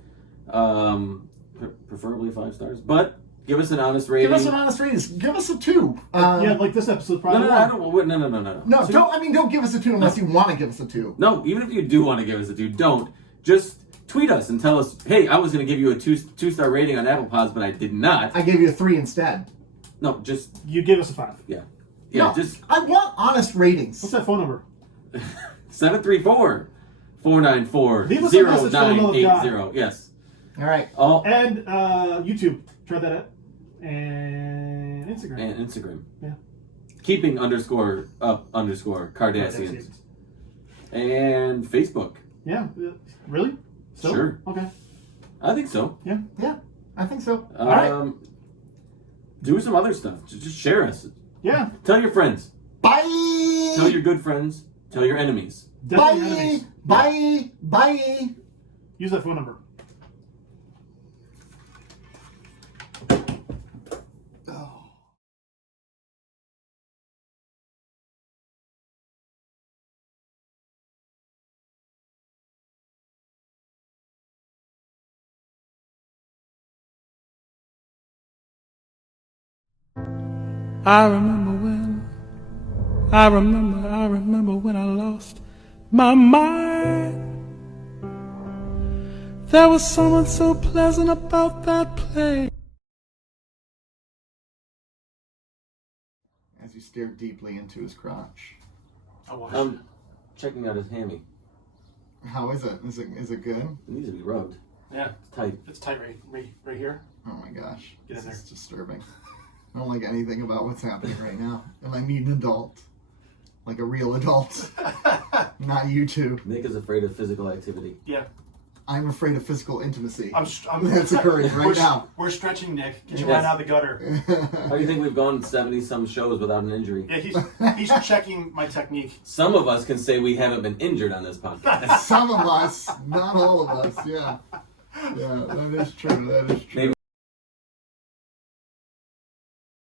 Preferably 5 stars. But give us an honest rating. Give us an honest rating. Give us a 2. Yeah, like this episode probably. No, I don't. No. No, So don't give us a 2 unless you want to give us a 2. No, even if you do want to give us a 2, don't. Just tweet us and tell us, hey, I was going to give you a 2-star rating on Apple Pods, but I did not. I gave you a 3 instead. No, just You give us a 5. yeah, No, just I want honest ratings. What's that phone number? 734-494-0980. Leave us a message for the love of God. Yes. All right. All And YouTube. Try that out. And Instagram. and Instagram. Yeah. Keeping _up_Cardassians. And Facebook. Yeah. Really? So? Sure. Okay. I think so. Yeah. Yeah, I think so. All right. Do some other stuff. Just share us. Yeah. Tell your friends. Bye. Tell your good friends. Tell your enemies. Definitely Bye. enemies. Bye. Bye. Use that phone number. Oh. I remember when I lost my mind. There was something so pleasant about that place. As you stare deeply into his crotch. I'm checking out his hammy. How is it? Is it good? It needs to be rubbed. Yeah. It's tight. It's tight right here. Oh my gosh. Get in This is there. disturbing. I don't like anything about what's happening right now. And I need an adult. Like a real adult. Not you two. Nick is afraid of physical activity. Yeah. I'm afraid of physical intimacy. I'm That's occurring right now. We're stretching, Nick. Get your Yes. mind out of the gutter. How do you think we've gone 70-some shows without an injury? Yeah, he's checking my technique. Some of us can say we haven't been injured on this podcast. Some of us, not all of us, yeah. Yeah, that is true. That is true. Maybe